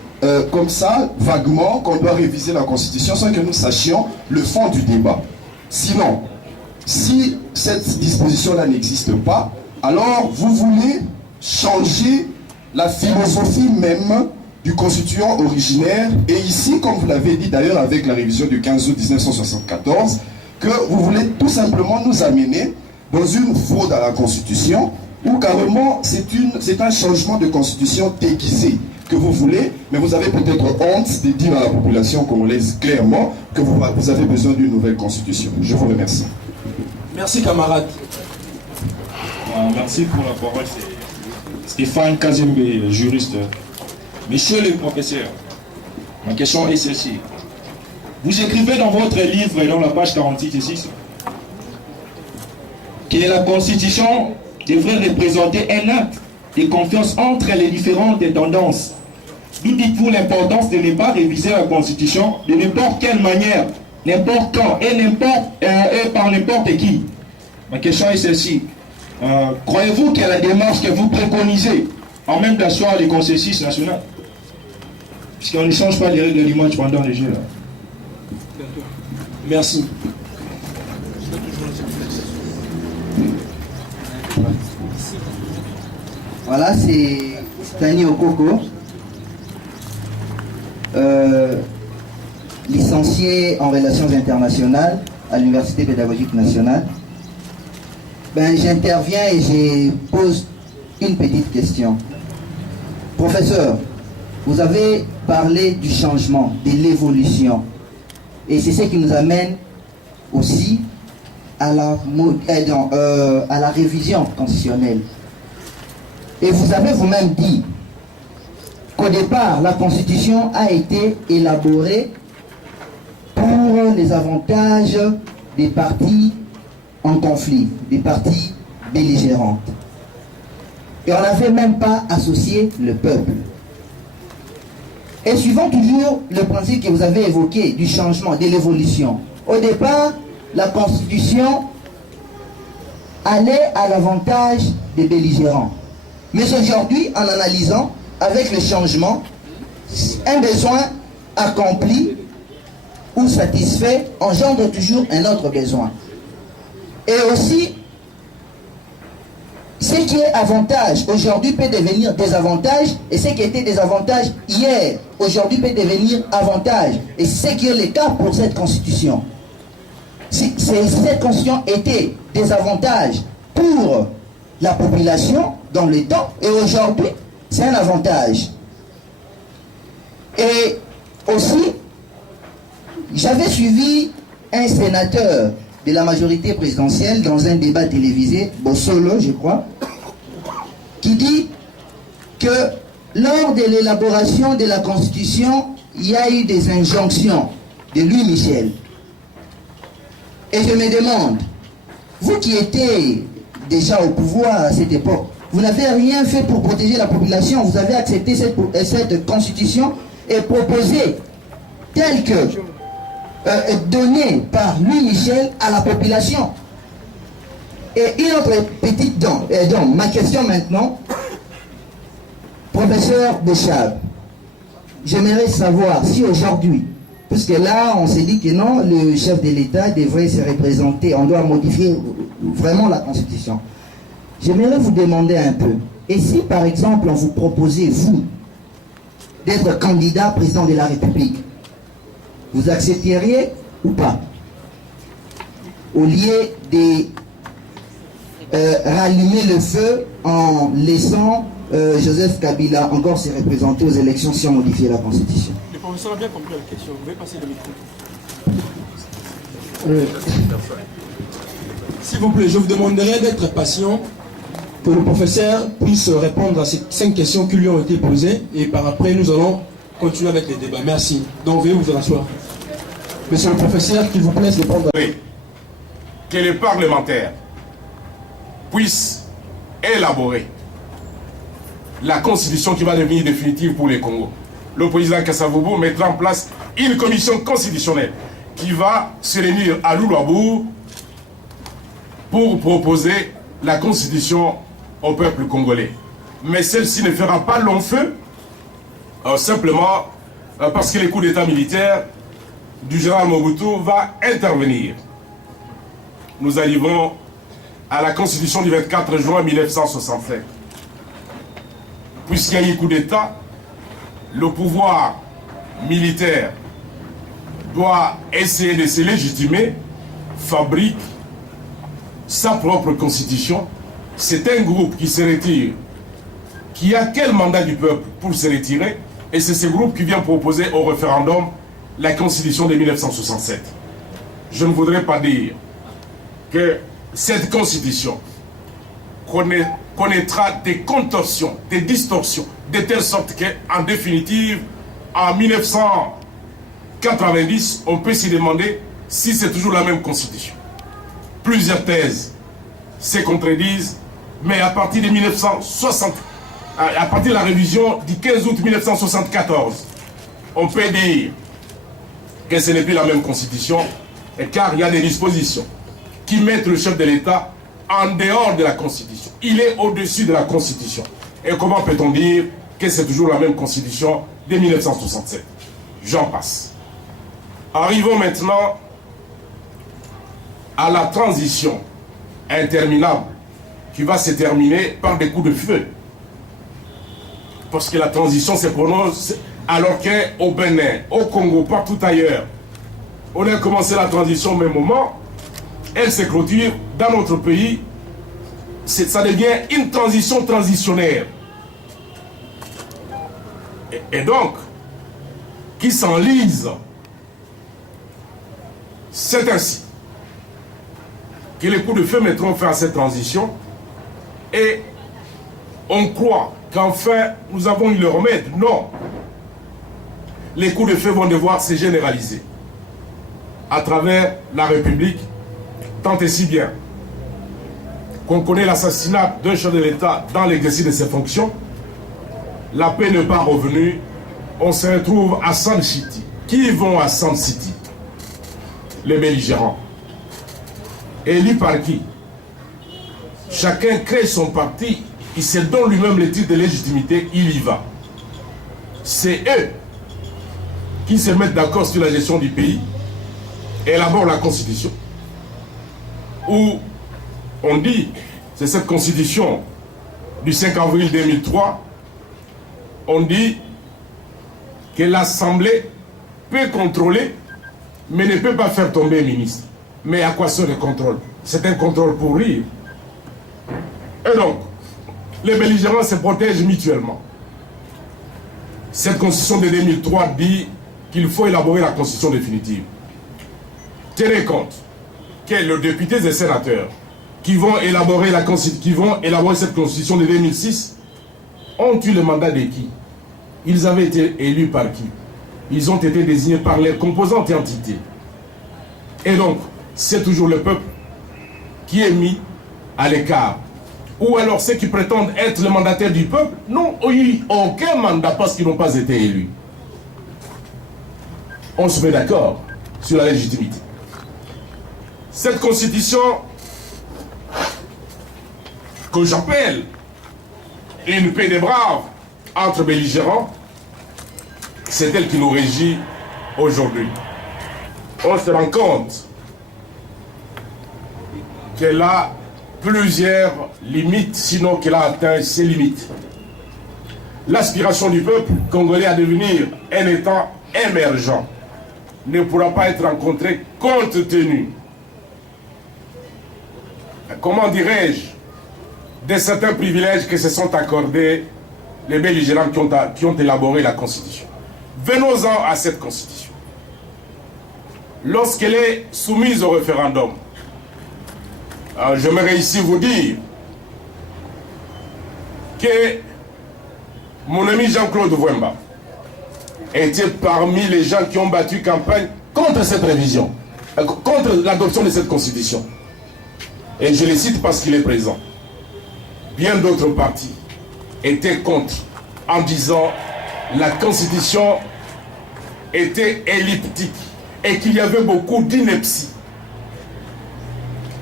comme ça, vaguement, qu'on doit réviser la Constitution sans que nous sachions le fond du débat. Sinon, si cette disposition-là n'existe pas, alors vous voulez changer la philosophie même du constituant originaire. Et ici, comme vous l'avez dit d'ailleurs avec la révision du 15 août 1974, que vous voulez tout simplement nous amener dans une fraude à la Constitution, ou carrément c'est un changement de Constitution déguisé que vous voulez, mais vous avez peut-être honte de dire à la population congolaise clairement que vous avez besoin d'une nouvelle Constitution. Je vous remercie. Merci camarade. Merci pour la parole. C'est Stéphane Kazembe, juriste. Monsieur le professeur, ma question est celle-ci. Vous écrivez dans votre livre, dans la page 46 et 6, que la Constitution devrait représenter un acte de confiance entre les différentes tendances. D'où dites-vous l'importance de ne pas réviser la Constitution de n'importe quelle manière, n'importe quand et par n'importe qui? Ma question est celle-ci. Croyez-vous qu'il y a la démarche que vous préconisez en même d'asseoir le consensus national? Puisqu'on ne change pas les règles du match pendant les Jeux. Merci. Voilà, c'est Tani Okoko, licencié en relations internationales à l'Université pédagogique nationale. J'interviens et je pose une petite question. Professeur, vous avez parlé du changement, de l'évolution. Et c'est ce qui nous amène aussi à la révision constitutionnelle. Et vous avez vous-même dit qu'au départ, la Constitution a été élaborée pour les avantages des parties en conflit, des parties belligérantes. Et on n'avait même pas associé le peuple. Et suivant toujours le principe que vous avez évoqué du changement, de l'évolution, au départ, la Constitution allait à l'avantage des belligérants. Mais aujourd'hui, en analysant, avec le changement, un besoin accompli ou satisfait engendre toujours un autre besoin. Et aussi, ce qui est avantage aujourd'hui peut devenir désavantage, et ce qui était désavantage hier, aujourd'hui peut devenir avantage. Et c'est ce qui est le cas pour cette Constitution. Si cette Constitution était désavantage pour la population dans le temps, et aujourd'hui, c'est un avantage. Et aussi, j'avais suivi un sénateur de la majorité présidentielle dans un débat télévisé, Bossolo, je crois, qui dit que lors de l'élaboration de la Constitution, il y a eu des injonctions de Louis Michel. Et je me demande, vous qui étiez déjà au pouvoir à cette époque, vous n'avez rien fait pour protéger la population, vous avez accepté cette Constitution et proposé telle que donnée par Louis Michel à la population. Et une autre petite donc, ma question maintenant, professeur Béchab, j'aimerais savoir si aujourd'hui, puisque là on s'est dit que non, le chef de l'État devrait se représenter, on doit modifier vraiment la Constitution. J'aimerais vous demander un peu, et si par exemple on vous proposait, vous, d'être candidat président de la République, vous accepteriez ou pas? Au lieu de rallumer le feu en laissant Joseph Kabila encore se représenter aux élections si on modifiait la Constitution. Le professeur a bien compris la question. Vous pouvez passer le micro. S'il vous plaît, je vous demanderai d'être patient pour que le professeur puisse répondre à ces 5 questions qui lui ont été posées et par après nous allons continuer avec les débats. Merci. Donc veuillez vous rasseoir. Monsieur le professeur, qu'il vous plaît de prendre... Oui. Que les parlementaires puissent élaborer la constitution qui va devenir définitive pour les Congos. Le président Kasavubu mettra en place une commission constitutionnelle qui va se réunir à Loulouabourg pour proposer la constitution au peuple congolais. Mais celle-ci ne fera pas long feu, simplement parce que les coups d'État militaires du général Mobutu va intervenir. Nous arrivons à la constitution du 24 juin 1967. Puisqu'il y a eu coup d'État, le pouvoir militaire doit essayer de se légitimer, fabrique sa propre constitution. C'est un groupe qui se retire, qui a quel mandat du peuple pour se retirer, et c'est ce groupe qui vient proposer au référendum la constitution de 1967. Je ne voudrais pas dire que cette constitution connaîtra des contorsions, des distorsions, de telle sorte qu'en définitive, en 1980, 90, on peut s'y demander si c'est toujours la même constitution. Plusieurs thèses se contredisent, mais à partir de 1960, à partir de la révision du 15 août 1974, on peut dire que ce n'est plus la même constitution, car il y a des dispositions qui mettent le chef de l'État en dehors de la constitution. Il est au-dessus de la constitution. Et comment peut-on dire que c'est toujours la même constitution de 1967? J'en passe. Arrivons maintenant à la transition interminable qui va se terminer par des coups de feu. Parce que la transition se prononce alors qu'au Bénin, au Congo, partout ailleurs, on a commencé la transition au même moment, elle se clôture dans notre pays, ça devient une transition transitionnaire. Et donc, qui s'enlise, c'est ainsi que les coups de feu mettront fin à cette transition et on croit qu'enfin nous avons eu le remède. Non. Les coups de feu vont devoir se généraliser à travers la République, tant et si bien qu'on connaît l'assassinat d'un chef de l'État dans l'exercice de ses fonctions. La paix n'est pas revenue. On se retrouve à Sun City. Qui vont à Sun City? Les belligérants. Élus par qui? Chacun crée son parti, il se donne lui-même le titre de légitimité, il y va. C'est eux qui se mettent d'accord sur la gestion du pays, élaborent la constitution, où on dit, c'est cette constitution du 5 avril 2003, on dit que l'Assemblée peut contrôler, mais ne peut pas faire tomber un ministre. Mais à quoi sert le contrôle? C'est un contrôle pour rire. Et donc, les belligérants se protègent mutuellement. Cette constitution de 2003 dit qu'il faut élaborer la constitution définitive. Tenez compte que les députés et sénateurs qui vont élaborer cette constitution de 2006 ont eu le mandat de qui? Ils avaient été élus par qui? Ils ont été désignés par les composantes et entités. Et donc, c'est toujours le peuple qui est mis à l'écart. Ou alors ceux qui prétendent être le mandataire du peuple n'ont eu aucun mandat parce qu'ils n'ont pas été élus. On se met d'accord sur la légitimité. Cette constitution que j'appelle une paix des braves entre belligérants, c'est elle qui nous régit aujourd'hui. On se rend compte qu'elle a plusieurs limites, sinon qu'elle a atteint ses limites. L'aspiration du peuple congolais à devenir un État émergent ne pourra pas être rencontrée compte tenu, comment dirais-je, de certains privilèges que se sont accordés les belligérants qui ont élaboré la Constitution. Venons-en à cette Constitution. Lorsqu'elle est soumise au référendum, j'aimerais ici vous dire que mon ami Jean-Claude Wemba était parmi les gens qui ont battu campagne contre cette révision, contre l'adoption de cette constitution. Et je le cite parce qu'il est présent. Bien d'autres partis étaient contre, en disant la constitution était elliptique et qu'il y avait beaucoup d'inepties.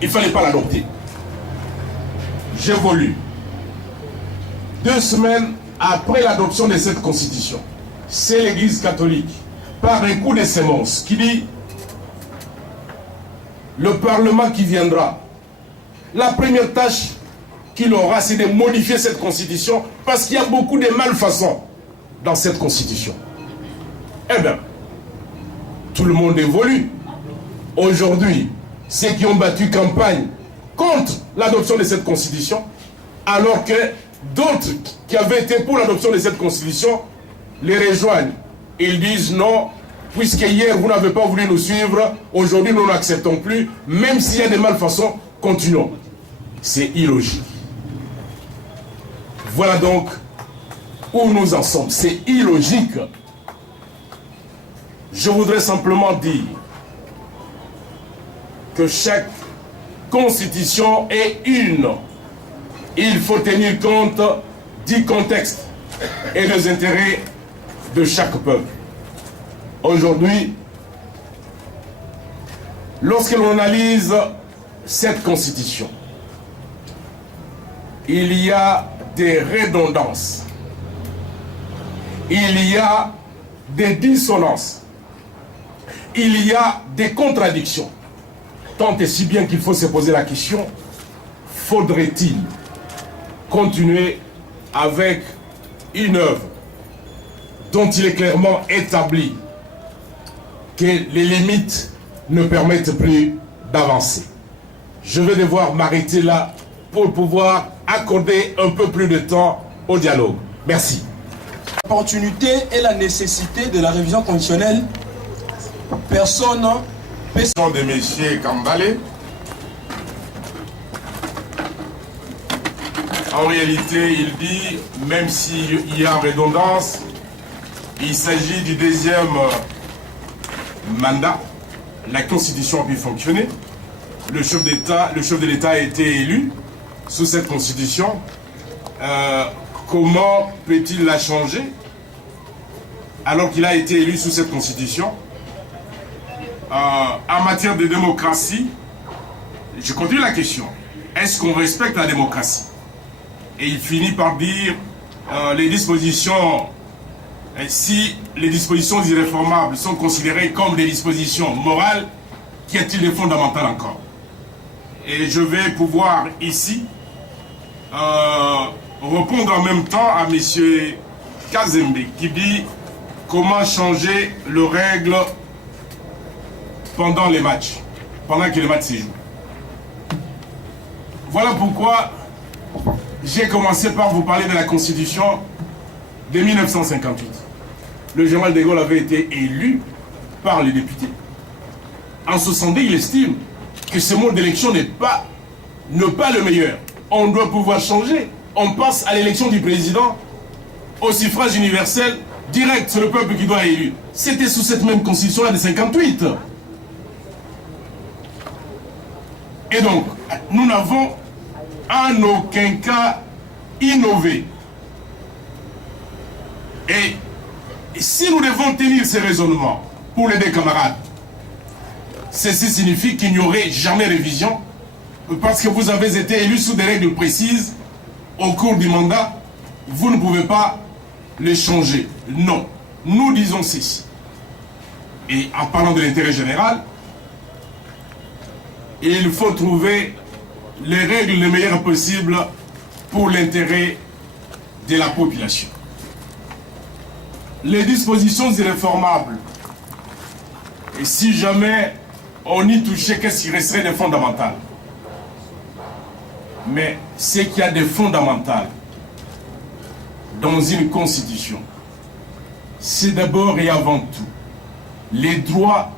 Il ne fallait pas l'adopter. J'évolue. 2 semaines après l'adoption de cette constitution, c'est l'Église catholique, par un coup de sémence, qui dit le Parlement qui viendra, la première tâche qu'il aura, c'est de modifier cette constitution parce qu'il y a beaucoup de malfaçons dans cette constitution. Eh bien, tout le monde évolue. Aujourd'hui, ceux qui ont battu campagne contre l'adoption de cette constitution, alors que d'autres qui avaient été pour l'adoption de cette constitution les rejoignent. Ils disent non, puisque hier vous n'avez pas voulu nous suivre, aujourd'hui nous n'acceptons plus, même s'il y a des malfaçons, continuons. C'est illogique. Voilà donc où nous en sommes. C'est illogique. Je voudrais simplement dire que chaque constitution est une. Il faut tenir compte du contexte et des intérêts de chaque peuple. Aujourd'hui, lorsque l'on analyse cette constitution, il y a des redondances, il y a des dissonances, il y a des contradictions. Tant et si bien qu'il faut se poser la question, faudrait-il continuer avec une œuvre dont il est clairement établi que les limites ne permettent plus d'avancer. Je vais devoir m'arrêter là pour pouvoir accorder un peu plus de temps au dialogue. Merci. L'opportunité et la nécessité de la révision constitutionnelle, personne peut... De M. Kambale. En réalité, il dit, même s'il y a redondance, il s'agit du deuxième mandat. La Constitution a pu fonctionner. Le chef de l'État a été élu sous cette Constitution. Comment peut-il la changer alors qu'il a été élu sous cette Constitution? En matière de démocratie, je continue la question. Est-ce qu'on respecte la démocratie? Et il finit par dire les dispositions, si les dispositions irréformables sont considérées comme des dispositions morales, qu'y a-t-il de fondamental encore? Et je vais pouvoir ici répondre en même temps à M. Kazembe qui dit comment changer les règles pendant les matchs, pendant que les matchs se jouent. Voilà pourquoi j'ai commencé par vous parler de la Constitution de 1958. Le général de Gaulle avait été élu par les députés. En 62, il estime que ce mode d'élection n'est pas le meilleur. On doit pouvoir changer. On passe à l'élection du président au suffrage universel direct, c'est le peuple qui doit élu. C'était sous cette même constitution-là de 58. Et donc, nous n'avons en aucun cas innové. Et si nous devons tenir ces raisonnements pour les deux camarades, ceci signifie qu'il n'y aurait jamais révision parce que vous avez été élus sous des règles précises au cours du mandat, vous ne pouvez pas les changer. Non, nous disons ceci. Et en parlant de l'intérêt général, il faut trouver les règles les meilleures possibles pour l'intérêt de la population. Les dispositions irréformables, et si jamais on y touchait, qu'est-ce qui resterait de fondamental? Mais ce qu'il y a de fondamental dans une constitution, c'est d'abord et avant tout les droits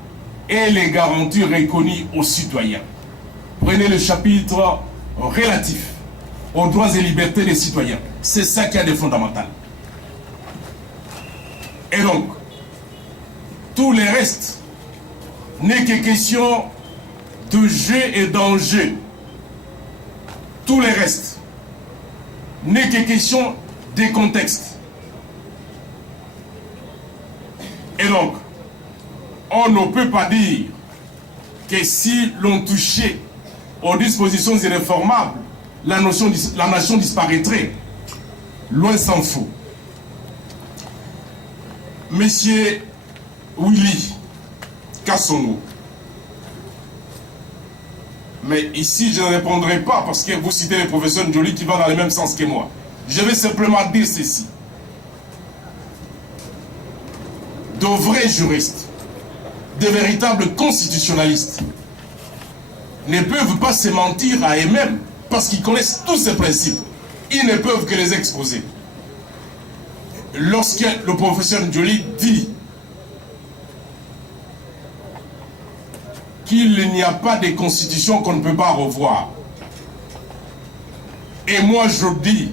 et les garanties reconnues aux citoyens. Prenez le chapitre relatif aux droits et libertés des citoyens. C'est ça qui a de fondamental. Et donc, tout le reste n'est que question de jeu et d'enjeu. Tout le reste n'est que question des contextes. Et donc, on ne peut pas dire que si l'on touchait aux dispositions irréformables, la nation disparaîtrait. Loin s'en faut. Monsieur Willy Kassongo, mais ici je ne répondrai pas parce que vous citez le professeur Njoli qui va dans le même sens que moi. Je vais simplement dire ceci. De vrais juristes, de véritables constitutionnalistes ne peuvent pas se mentir à eux-mêmes parce qu'ils connaissent tous ces principes. Ils ne peuvent que les exposer. Lorsque le professeur Njoli dit qu'il n'y a pas de constitution qu'on ne peut pas revoir, et moi je dis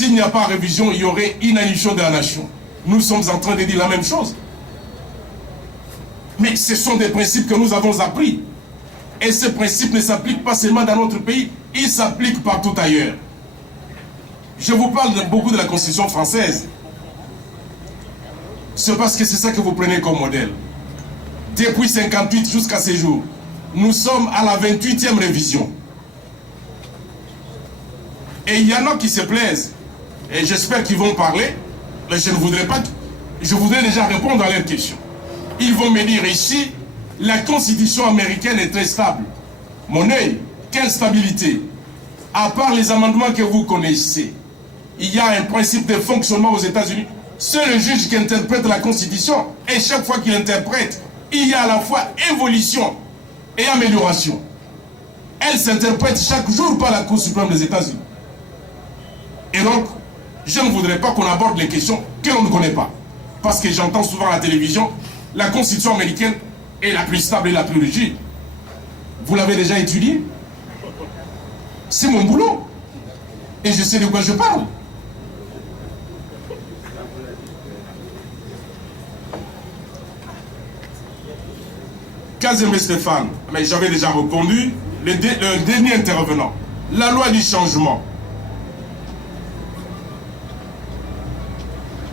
s'il n'y a pas révision, il y aurait inanition de la nation. Nous sommes en train de dire la même chose. Mais ce sont des principes que nous avons appris. Et ces principes ne s'appliquent pas seulement dans notre pays, ils s'appliquent partout ailleurs. Je vous parle beaucoup de la Constitution française. C'est parce que c'est ça que vous prenez comme modèle. Depuis 1958 jusqu'à ces jours, nous sommes à la 28e révision. Et il y en a qui se plaisent. Et j'espère qu'ils vont parler. Mais je ne voudrais pas... Je voudrais déjà répondre à leurs questions. Ils vont me dire ici, la Constitution américaine est très stable. Mon œil, quelle stabilité? À part les amendements que vous connaissez, il y a un principe de fonctionnement aux États-Unis. C'est le juge qui interprète la Constitution. Et chaque fois qu'il interprète, il y a à la fois évolution et amélioration. Elle s'interprète chaque jour par la Cour suprême des États-Unis. Et donc, je ne voudrais pas qu'on aborde les questions que l'on ne connaît pas. Parce que j'entends souvent à la télévision, la Constitution américaine est la plus stable et la plus rigide. Vous l'avez déjà étudiée? C'est mon boulot. Et je sais de quoi je parle. Kazembe Stéphane, mais j'avais déjà répondu, le dernier intervenant. La loi du changement.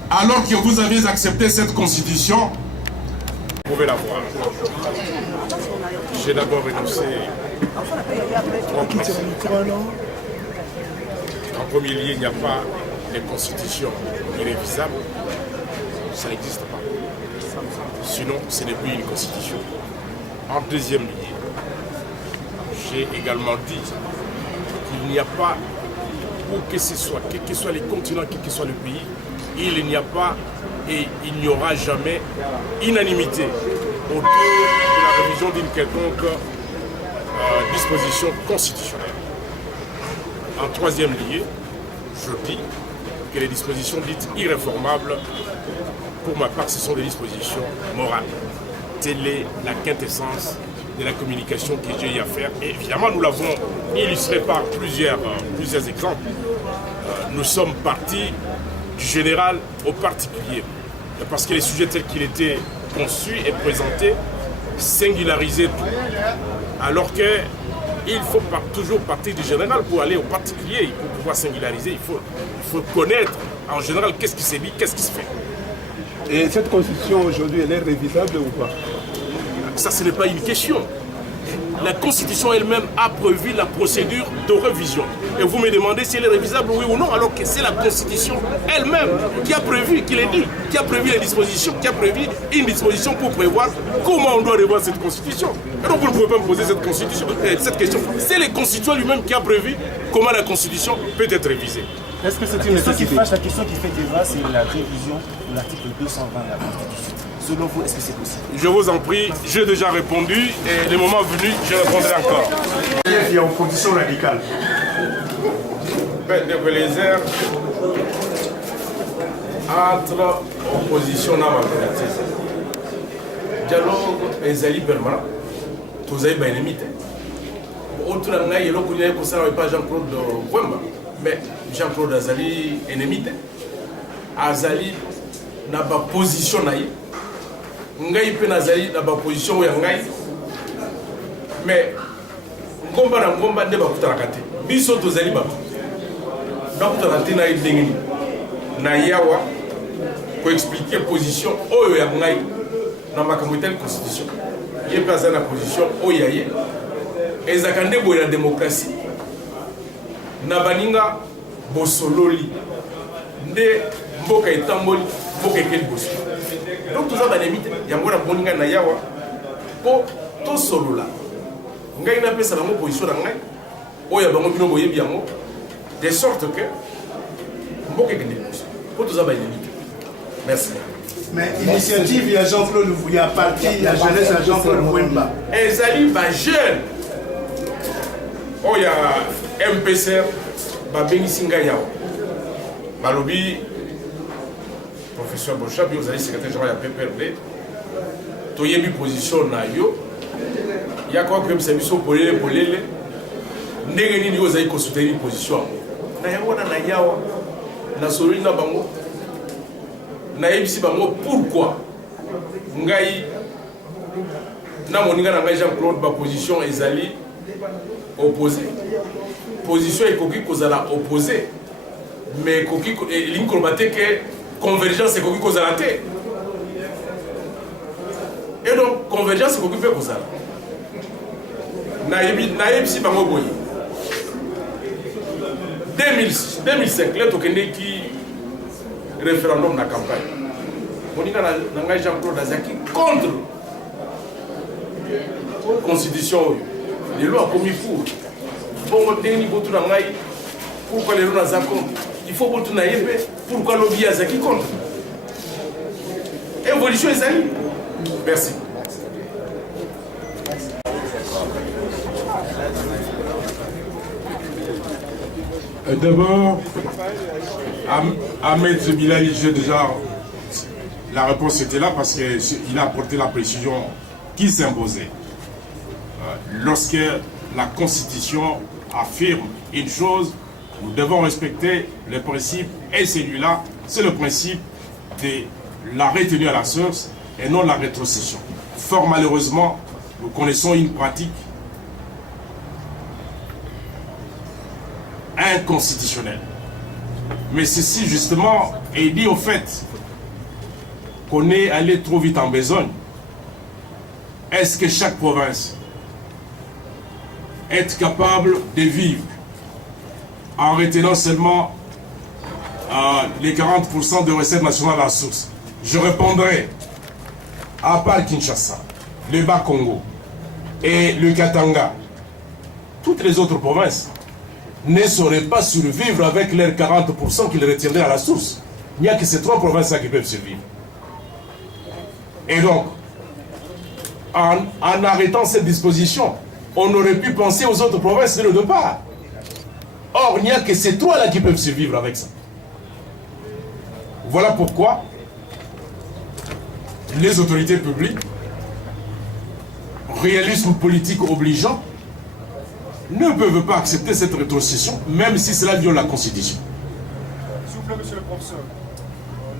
Alors que vous aviez accepté cette constitution, vous pouvez la voir. J'ai d'abord énoncé 3 principes. En premier lieu, il n'y a pas de constitution irrévisable. Ça n'existe pas. Sinon, ce n'est plus une constitution. En deuxième lieu, j'ai également dit qu'il n'y a pas, où que ce soit, quels que soient les continents, quel que soit le pays, il n'y a pas et il n'y aura jamais unanimité autour de la révision d'une quelconque disposition constitutionnelle. En troisième lieu, je dis que les dispositions dites irréformables, pour ma part, ce sont des dispositions morales. Telle est la quintessence de la communication que j'ai eu à faire. Et évidemment, nous l'avons illustré par plusieurs exemples. Nous sommes partis du général au particulier. Parce que les sujets tels qu'ils étaient conçus et présentés singularisaient tout. Alors qu'il faut toujours partir du général pour aller au particulier. Pour pouvoir singulariser, il faut connaître en général qu'est-ce qui s'est dit, qu'est-ce qui se fait. Et cette constitution aujourd'hui, elle est révisable ou pas? Ça, ce n'est pas une question. La Constitution elle-même a prévu la procédure de révision. Et vous me demandez si elle est révisable, oui ou non, alors que c'est la Constitution elle-même qui a prévu, qui l'a dit, qui a prévu les dispositions, qui a prévu une disposition pour prévoir comment on doit revoir cette Constitution. Et donc vous ne pouvez pas me poser cette question. C'est le Constitution lui-même qui a prévu comment la Constitution peut être révisée. Est-ce que c'est une nécessité? La question qui fait débat, c'est la révision de l'article 220 de la Constitution. Selon vous, est-ce que c'est possible? Je vous en prie, j'ai déjà répondu et le moment venu, je répondrai encore. Il y a une condition radicale. Les airs entre opposition et majorité. Dialogue ezali permanent. Tous les ennemis. Autour de nous, il y a pas Jean-Claude Wemba, mais Jean-Claude Azali ennemi. Azali n'a pas position naïe. Ngai pe nazali na ba position ya ngai mais ngomba na ngomba nde bakutana kate biso tozali ba bakutana te na idengini na yawa ko expliquer position oyo ya ngai na makambo telle constitution ye pe azana position oyo ya ye ezakande boya la démocratie na baninga bosololi nde mboka etamboli mboka ekeli boso. Donc tout ça va limiter. Il y a un bon na yawa po to solo là. Ngai na pesa bango position na ngai. Oya bango bino boye biango de sorte que mboka ekende boso. Po tout ça va limiter. Merci. Mais initiative, il y a Jean-Claude, il y a parti, il y a jeunesse à Jean-Claude Wemba. Ezali ba jeune. Oya MPCR ba bengisi ngai yawa. Balobi professeur Bochab, vous allez secrétaire général de la PPRD, tu as une position na yo, il y a quoi comme service pour les n'est-ce pas vous avez consulté une position. Na yawa na yawa, nasololi na bango nayebisi bango pourquoi ngai na moninga na ngai Jean-Claude baposition ezali opposé position ekoki kozala opposé mais ekoki elingi koloba te ke convergence ekoki kozala te et donc convergence ekoki mpe kozala nayebisi bango boye 2005 le tokendeki référendum na campagne moninga na ngai Jean-Claude azalaki contre constitution oyo lelo akomi pour bongo ndenge nini botuna ngai pourquoi lelo naza contre il faut botuna ye mpe pourquoi lobi azalaki contre évolution ezali. Merci. D'abord, Ahmed Bilali, déjà, la réponse était là parce qu'il a apporté la précision qui s'imposait. Lorsque la Constitution affirme une chose, nous devons respecter le principe, et celui-là, c'est le principe de la retenue à la source et non la rétrocession. Fort malheureusement, nous connaissons une pratique inconstitutionnelle. Mais ceci, justement, est dit au fait qu'on est allé trop vite en besogne. Est-ce que chaque province est capable de vivre en retenant seulement les 40% de recettes nationales à la source? Je répondrai, à part Kinshasa, le Bas-Congo et le Katanga, toutes les autres provinces ne sauraient pas survivre avec leurs 40% qu'ils retiendraient à la source. Il n'y a que ces trois provinces-là qui peuvent survivre. Et donc, en arrêtant cette disposition, on aurait pu penser aux autres provinces dès le départ. Or, il n'y a que ces trois-là qui peuvent survivre avec ça. Voilà pourquoi les autorités publiques, réalisme politique obligeant, ne peuvent pas accepter cette rétrocession, même si cela viole la Constitution. S'il vous plaît, monsieur le professeur.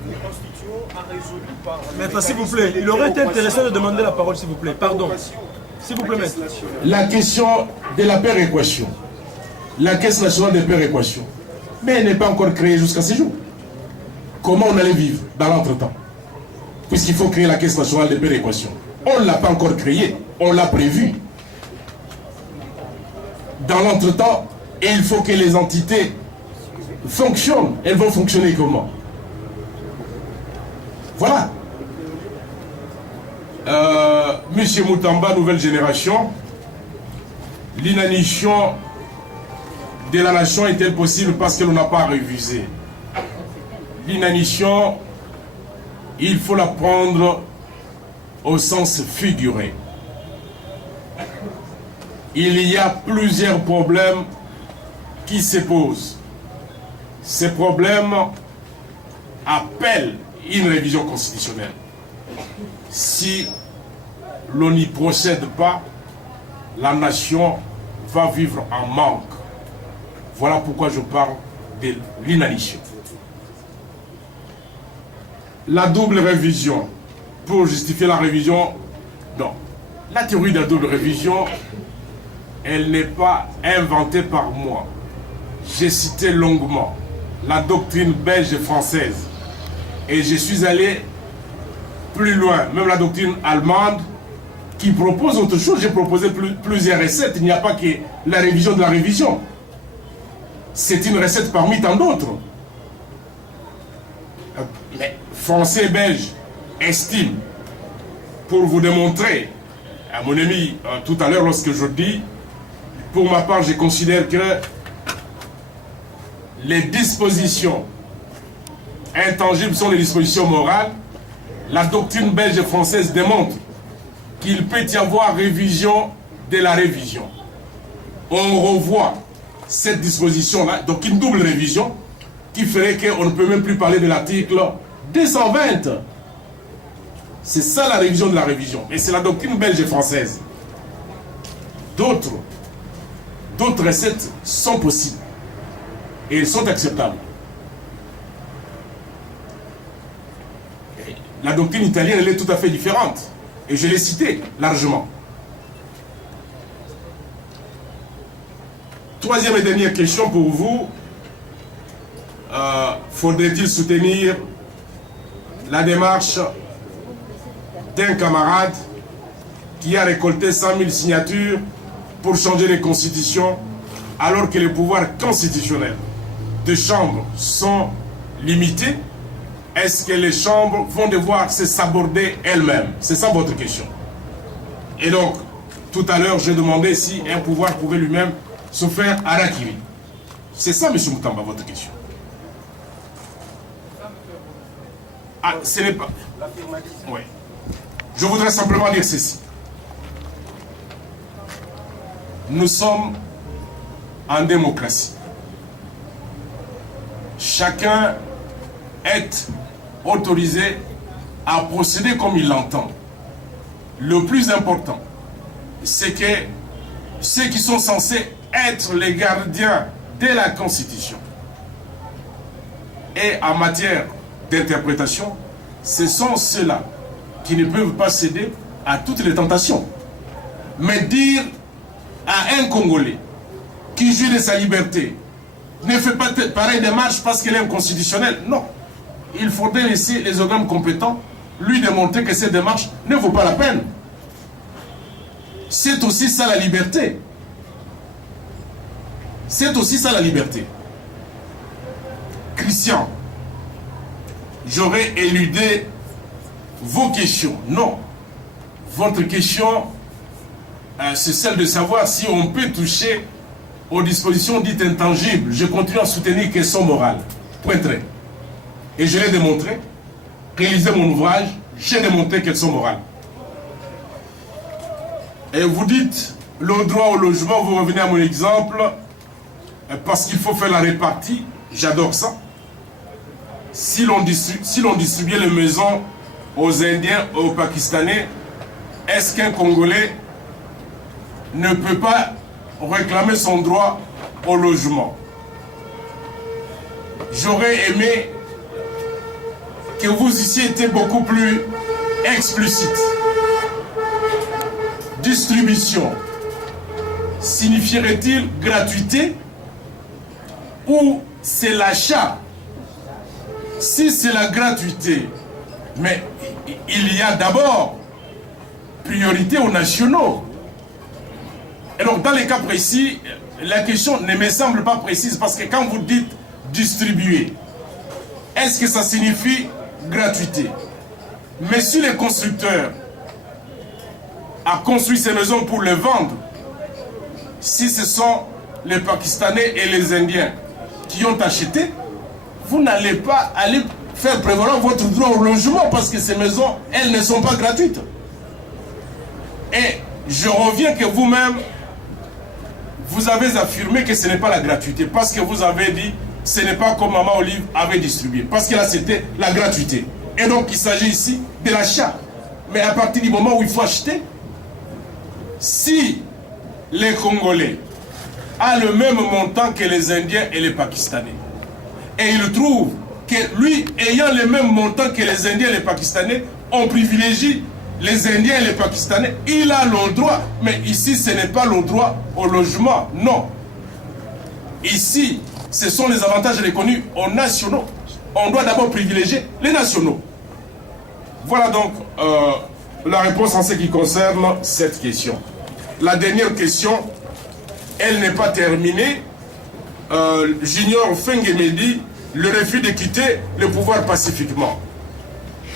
Le Constitution a résolu par... Maître, s'il vous plaît, il aurait été intéressant de demander la parole, s'il vous plaît. Pardon. S'il vous plaît, maître. La question de la péréquation, la Caisse nationale de péréquation, mais elle n'est pas encore créée jusqu'à ce jour. Comment on allait vivre dans l'entretemps? Puisqu'il faut créer la Caisse nationale de péréquation. On ne l'a pas encore créée, on l'a prévu. Dans l'entretemps, il faut que les entités fonctionnent. Elles vont fonctionner comment? Voilà. Monsieur Moutamba, nouvelle génération, l'inanition de la nation est-elle possible parce qu'elle n'a pas révisé? L'inanition, il faut la prendre au sens figuré. Il y a plusieurs problèmes qui se posent. Ces problèmes appellent une révision constitutionnelle. Si l'on n'y procède pas, la nation va vivre en manque. Voilà pourquoi je parle de l'inanition. La double révision, pour justifier la révision, non. La théorie de la double révision, elle n'est pas inventée par moi. J'ai cité longuement la doctrine belge et française. Et je suis allé plus loin, même la doctrine allemande qui propose autre chose. J'ai proposé plusieurs recettes. Il n'y a pas que la révision de la révision. C'est une recette parmi tant d'autres. Mais Français et Belges estiment, pour vous démontrer, à mon ami tout à l'heure lorsque je dis, pour ma part je considère que les dispositions intangibles sont les dispositions morales. La doctrine belge et française démontre qu'il peut y avoir révision de la révision. On revoit cette disposition-là, donc une double révision, qui ferait qu'on ne peut même plus parler de l'article 220. C'est ça la révision de la révision. Et c'est la doctrine belge et française. D'autres recettes sont possibles. Et elles sont acceptables. La doctrine italienne, elle est tout à fait différente. Et je l'ai cité largement. Troisième et dernière question pour vous. Faudrait-il soutenir la démarche d'un camarade qui a récolté 100 000 signatures pour changer les constitutions alors que les pouvoirs constitutionnels de chambres sont limités? Est-ce que les chambres vont devoir se saborder elles-mêmes? C'est ça votre question. Et donc, tout à l'heure, j'ai demandé si un pouvoir pouvait lui-même se faire harakiri. C'est ça, M. Moutamba, votre question. Ah, ce n'est pas... Oui. Je voudrais simplement dire ceci. Nous sommes en démocratie. Chacun est autorisé à procéder comme il l'entend. Le plus important, c'est que ceux qui sont censés être les gardiens de la Constitution et en matière d'interprétation, ce sont ceux-là qui ne peuvent pas céder à toutes les tentations. Mais dire à un Congolais qui jouit de sa liberté, ne fait pas pareille démarche parce qu'elle est inconstitutionnelle, non. Il faudrait laisser les organes compétents lui démontrer que cette démarche ne vaut pas la peine. C'est aussi ça la liberté. C'est aussi ça la liberté. Christian, j'aurais éludé vos questions. Non. Votre question, c'est celle de savoir si on peut toucher aux dispositions dites intangibles. Je continue à soutenir qu'elles sont morales. Point trait. Et je l'ai démontré. Réalisez mon ouvrage, j'ai démontré qu'elles sont morales. Et vous dites, le droit au logement, vous revenez à mon exemple, parce qu'il faut faire la répartie. J'adore ça. Si l'on distribuait les maisons aux Indiens, aux Pakistanais, est-ce qu'un Congolais ne peut pas réclamer son droit au logement? J'aurais aimé que vous eussiez été beaucoup plus explicite. Distribution signifierait-il gratuité ou c'est l'achat? Si c'est la gratuité, mais il y a d'abord priorité aux nationaux. Et donc dans les cas précis, la question ne me semble pas précise parce que quand vous dites distribuer, est-ce que ça signifie gratuité? Mais si les constructeurs a construit ces maisons pour les vendre, si ce sont les Pakistanais et les Indiens qui ont acheté, vous n'allez pas aller faire prévaloir votre droit au logement parce que ces maisons, elles ne sont pas gratuites. Et je reviens que vous-même, vous avez affirmé que ce n'est pas la gratuité parce que vous avez dit ce n'est pas comme Maman Olive avait distribué. Parce que là, c'était la gratuité. Et donc, il s'agit ici de l'achat. Mais à partir du moment où il faut acheter, si les Congolais ont le même montant que les Indiens et les Pakistanais, et il trouve que lui, ayant le même montant que les Indiens et les Pakistanais, on privilégie les Indiens et les Pakistanais, il a le droit. Mais ici, ce n'est pas le droit au logement, non. Ici, ce sont les avantages reconnus aux nationaux. On doit d'abord privilégier les nationaux. Voilà donc la réponse en ce qui concerne cette question. La dernière question, elle n'est pas terminée. Junior Fengemedi, le refus de quitter le pouvoir pacifiquement.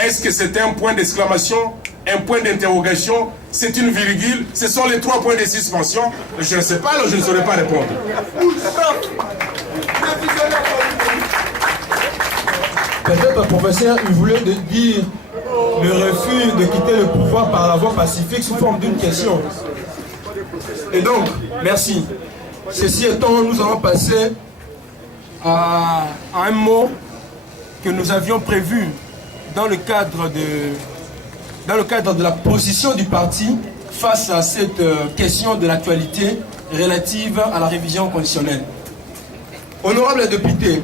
Est-ce que c'est un point d'exclamation, un point d'interrogation, c'est une virgule, ce sont les 3 points de suspension? Je ne sais pas, alors je ne saurais pas répondre. Peut-être, professeur, il voulait dire le refus de quitter le pouvoir par la voie pacifique sous forme d'une question. Et donc, merci. Ceci étant, nous allons passer à un mot que nous avions prévu dans le cadre de la position du parti face à cette question de l'actualité relative à la révision conditionnelle. Honorables députés,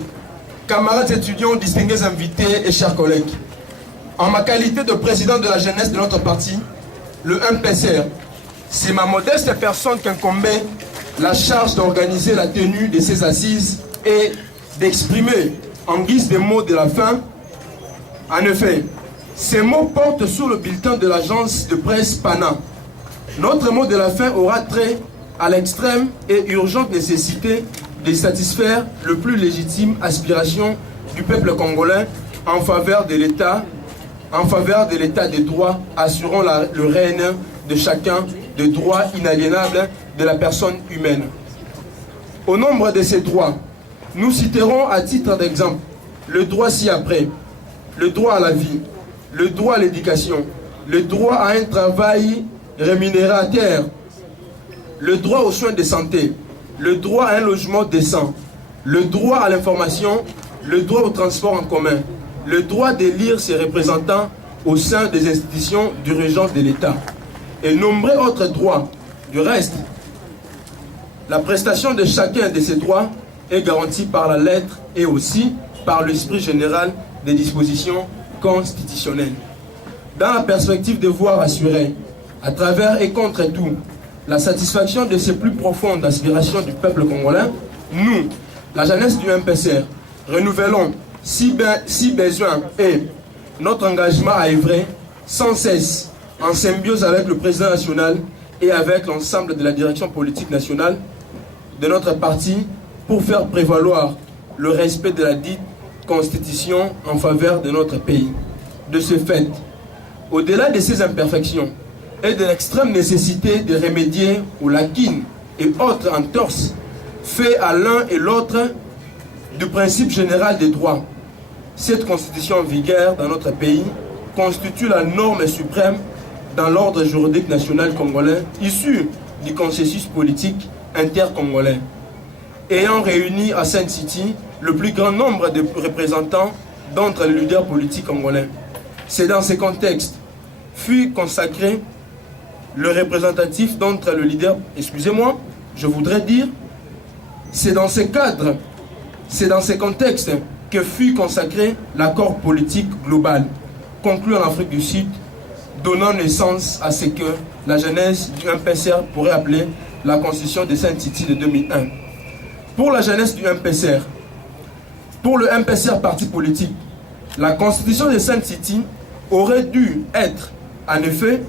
camarades étudiants, distingués invités et chers collègues, En ma qualité de président de la jeunesse de notre parti, le MPCR, c'est ma modeste personne qui incombait la charge d'organiser la tenue de ces assises et d'exprimer en guise des mots de la fin. En effet, ces mots portent sur le bulletin de l'agence de presse PANA. Notre mot de la fin aura trait à l'extrême et urgente nécessité de satisfaire le plus légitime aspiration du peuple congolais en faveur de l'État des droits, assurant le règne de chacun, des droits inaliénables de la personne humaine. Au nombre de ces droits, nous citerons à titre d'exemple le droit ci-après, le droit à la vie, le droit à l'éducation, le droit à un travail rémunérateur, le droit aux soins de santé, le droit à un logement décent, le droit à l'information, le droit au transport en commun, le droit d'élire ses représentants au sein des institutions d'urgence de l'État et nombreux autres droits. Du reste, la prestation de chacun de ces droits est garantie par la lettre et aussi par l'esprit général des dispositions constitutionnelles. Dans la perspective de voir assurer, à travers et contre tout, la satisfaction de ses plus profondes aspirations du peuple congolais, nous, la jeunesse du MPCR, renouvelons si besoin et notre engagement à œuvrer sans cesse en symbiose avec le président national et avec l'ensemble de la direction politique nationale de notre parti pour faire prévaloir le respect de la dite constitution en faveur de notre pays. De ce fait, au-delà de ces imperfections et de l'extrême nécessité de remédier aux lacunes et autres entorses faits à l'un et l'autre du principe général des droits, cette constitution en vigueur dans notre pays constitue la norme suprême dans l'ordre juridique national congolais issu du consensus politique intercongolais, ayant réuni à Sainte City le plus grand nombre de représentants d'entre les leaders politiques congolais. C'est dans ce contexte fut consacré le représentatif d'entre le leader, excusez-moi, je voudrais dire, c'est dans ce cadre, c'est dans ce contexte que fut consacré l'accord politique global conclu en Afrique du Sud, donnant naissance à ce que la jeunesse du MPCR pourrait appeler la Constitution de Sainte-Titi de 2001. Pour la jeunesse du MPCR, pour le MPCR parti politique, la Constitution de Sainte-Titi aurait dû être, en effet,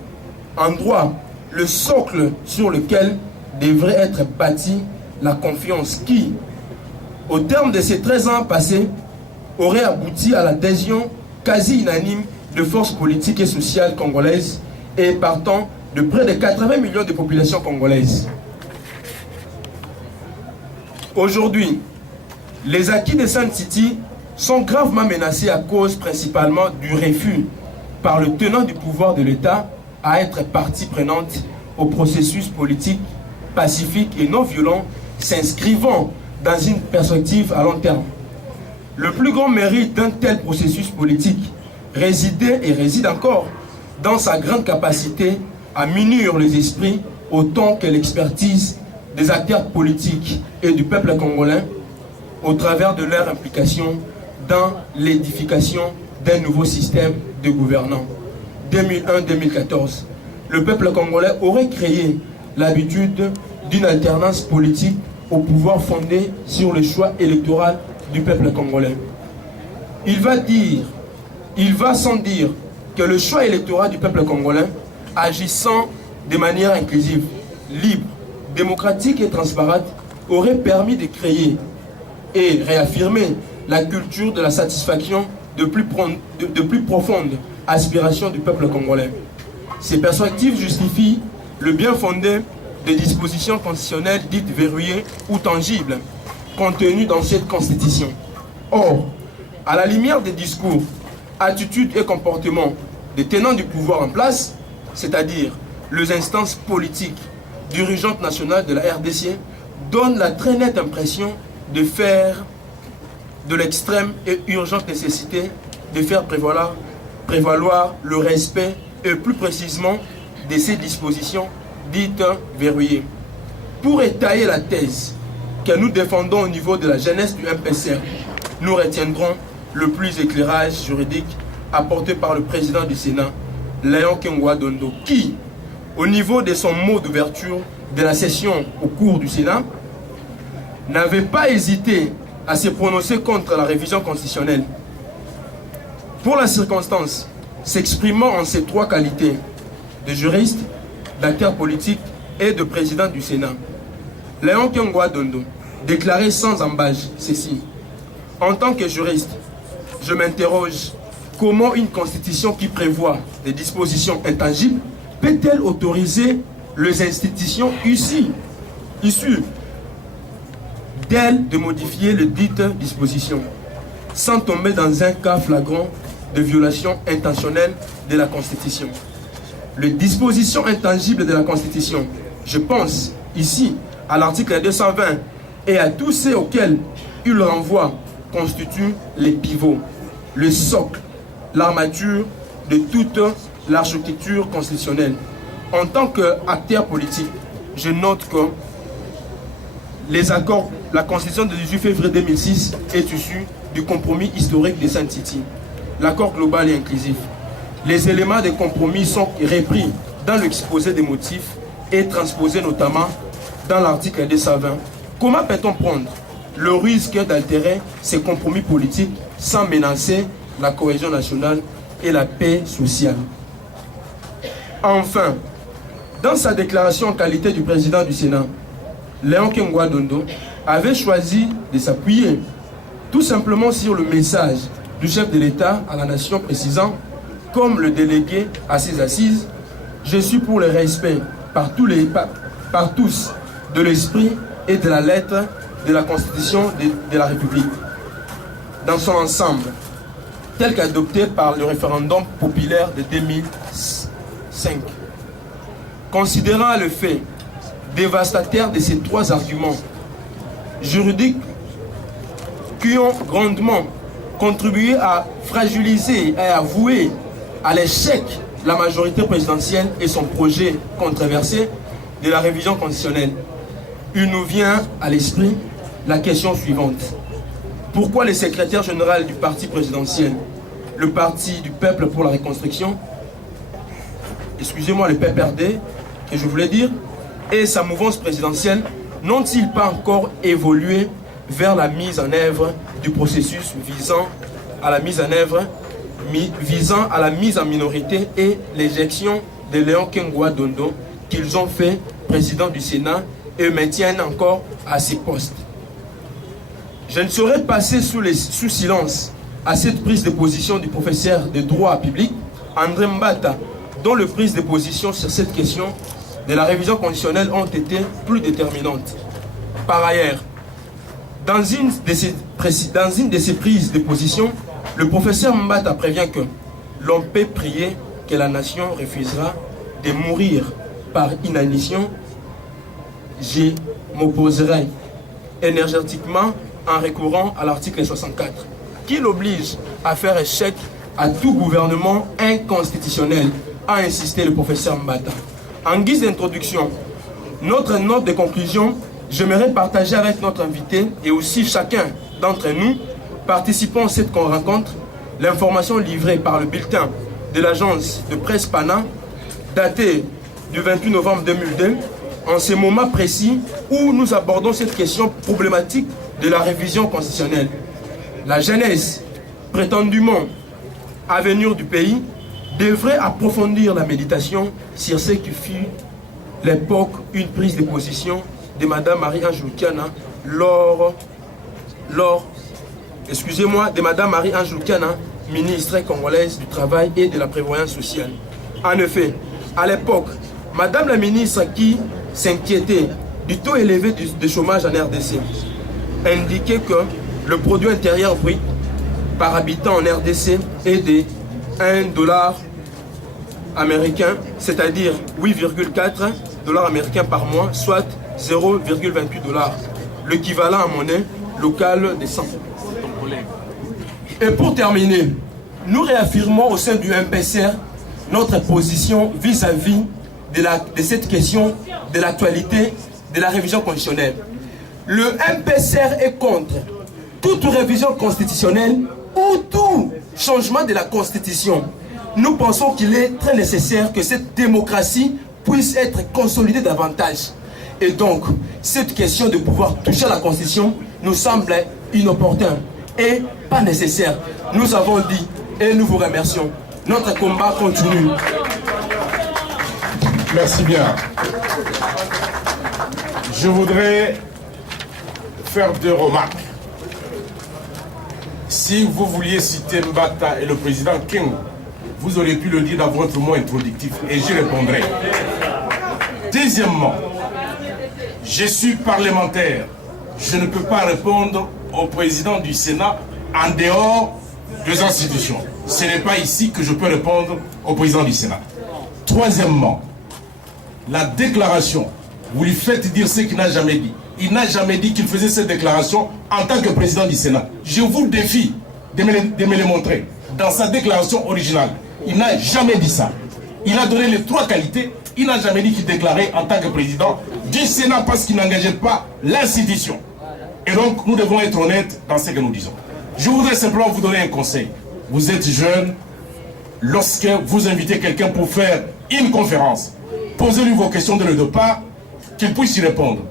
en droit, le socle sur lequel devrait être bâtie la confiance qui, au terme de ces 13 ans passés, aurait abouti à l'adhésion quasi unanime de forces politiques et sociales congolaises et partant de près de 80 millions de populations congolaises. Aujourd'hui, les acquis de Sainte-Titi sont gravement menacés à cause principalement du refus par le tenant du pouvoir de l'État à être partie prenante au processus politique pacifique et non violent s'inscrivant dans une perspective à long terme. Le plus grand mérite d'un tel processus politique résidait et réside encore dans sa grande capacité à munir les esprits autant que l'expertise des acteurs politiques et du peuple congolais au travers de leur implication dans l'édification d'un nouveau système de gouvernance. 2001-2014, le peuple congolais aurait créé l'habitude d'une alternance politique au pouvoir fondé sur le choix électoral du peuple congolais. Il va sans dire que le choix électoral du peuple congolais, agissant de manière inclusive, libre, démocratique et transparente, aurait permis de créer et réaffirmer la culture de la satisfaction de plus profondes aspirations du peuple congolais. Ces perspectives justifient le bien fondé des dispositions constitutionnelles dites verrouillées ou tangibles contenues dans cette constitution. Or, à la lumière des discours, attitudes et comportements des tenants du pouvoir en place, c'est-à-dire les instances politiques dirigeantes nationales de la RDC, donnent la très nette impression de faire de l'extrême et urgente nécessité de faire prévaloir le respect et plus précisément de ces dispositions dites verrouillées. Pour étayer la thèse que nous défendons au niveau de la jeunesse du MPCR, nous retiendrons le plus éclairage juridique apporté par le président du Sénat, Léon Kengwa Dondo, qui, au niveau de son mot d'ouverture de la session au cours du Sénat, n'avait pas hésité à se prononcer contre la révision constitutionnelle. Pour la circonstance, s'exprimant en ces trois qualités, de juriste, d'acteur politique et de président du Sénat, Léon Kengwa Dondo déclarait sans embâche ceci: en tant que juriste, je m'interroge comment une constitution qui prévoit des dispositions intangibles peut-elle autoriser les institutions issues d'elles de modifier les dites dispositions sans tomber dans un cas flagrant de violation intentionnelle de la Constitution. Les dispositions intangibles de la Constitution, je pense ici à l'article 220 et à tous ceux auxquels il renvoie, constituent les pivots, le socle, l'armature de toute l'architecture constitutionnelle. En tant qu'acteur politique, je note que les accords, la Constitution de 18 février 2006 est issue du compromis historique de Saint-Titi, l'accord global et inclusif. Les éléments de compromis sont repris dans l'exposé des motifs et transposés notamment dans l'article 220. Comment peut-on prendre le risque d'altérer ces compromis politiques sans menacer la cohésion nationale et la paix sociale? Enfin, dans sa déclaration en qualité du président du Sénat, Léon Kengwa Dondo avait choisi de s'appuyer tout simplement sur le message du chef de l'État à la nation, précisant, comme le délégué à ses assises, je suis pour le respect par tous de l'esprit et de la lettre de la Constitution de la République dans son ensemble, tel qu'adopté par le référendum populaire de 2005. Considérant le fait dévastateur de ces trois arguments juridiques qui ont grandement contribué à fragiliser et à vouer à l'échec la majorité présidentielle et son projet controversé de la révision constitutionnelle, il nous vient à l'esprit la question suivante. Pourquoi le secrétaire général du parti présidentiel, le Parti du Peuple pour la Reconstruction, excusez-moi, le PPRD, que je voulais dire, et sa mouvance présidentielle n'ont-ils pas encore évolué vers la mise en œuvre du processus visant à la mise en minorité et l'éjection de Léon Kengwa Dondo, qu'ils ont fait président du Sénat et maintiennent encore à ses postes? Je ne saurais passer sous silence à cette prise de position du professeur de droit public, André Mbata, dont les prises de position sur cette question de la révision constitutionnelle ont été plus déterminantes. Par ailleurs, dans une de ces prises de position, le professeur Mbata prévient que l'on peut prier que la nation refusera de mourir par inanition. Je m'opposerai énergétiquement en recourant à l'article 64, qui l'oblige à faire échec à tout gouvernement inconstitutionnel, a insisté le professeur Mbata. En guise d'introduction, notre note de conclusion, j'aimerais partager avec notre invité et aussi chacun d'entre nous participant à cette rencontre l'information livrée par le bulletin de l'agence de presse PANA, daté du 28 novembre 2002, en ce moment précis où nous abordons cette question problématique de la révision constitutionnelle. La jeunesse, prétendument à venir du pays, devrait approfondir la méditation sur ce qui fut l'époque une prise de position de Mme Marie-Ange Lukiana de Mme Marie-Ange Lukiana, ministre congolaise du Travail et de la Prévoyance sociale. En effet, à l'époque, Madame la ministre qui s'inquiétait du taux élevé de chômage en RDC indiquait que le produit intérieur brut par habitant en RDC est de $1 américain, c'est-à-dire 8,4 $ américains par mois, soit 0,28 $, l'équivalent en monnaie locale de 100. Et pour terminer, nous réaffirmons au sein du MPCR notre position vis-à-vis de cette question de l'actualité de la révision constitutionnelle. Le MPCR est contre toute révision constitutionnelle ou tout changement de la Constitution, nous pensons qu'il est très nécessaire que cette démocratie puisse être consolidée davantage. Et donc, cette question de pouvoir toucher à la Constitution nous semble inopportune et pas nécessaire. Nous avons dit et nous vous remercions. Notre combat continue. Merci bien. Je voudrais faire 2 remarques. Si vous vouliez citer Mbata et le président King, vous auriez pu le dire dans votre mot introductif et j'y répondrai. Deuxièmement, je suis parlementaire. Je ne peux pas répondre au président du Sénat en dehors des institutions. Ce n'est pas ici que je peux répondre au président du Sénat. Troisièmement, la déclaration, vous lui faites dire ce qu'il n'a jamais dit. Il n'a jamais dit qu'il faisait cette déclaration en tant que président du Sénat. Je vous défie de me le montrer. Dans sa déclaration originale, il n'a jamais dit ça. Il a donné les 3 qualités. Il n'a jamais dit qu'il déclarait en tant que président du Sénat parce qu'il n'engageait pas l'institution. Et donc, nous devons être honnêtes dans ce que nous disons. Je voudrais simplement vous donner un conseil. Vous êtes jeune, lorsque vous invitez quelqu'un pour faire une conférence, posez-lui vos questions dès le départ, qu'il puisse y répondre.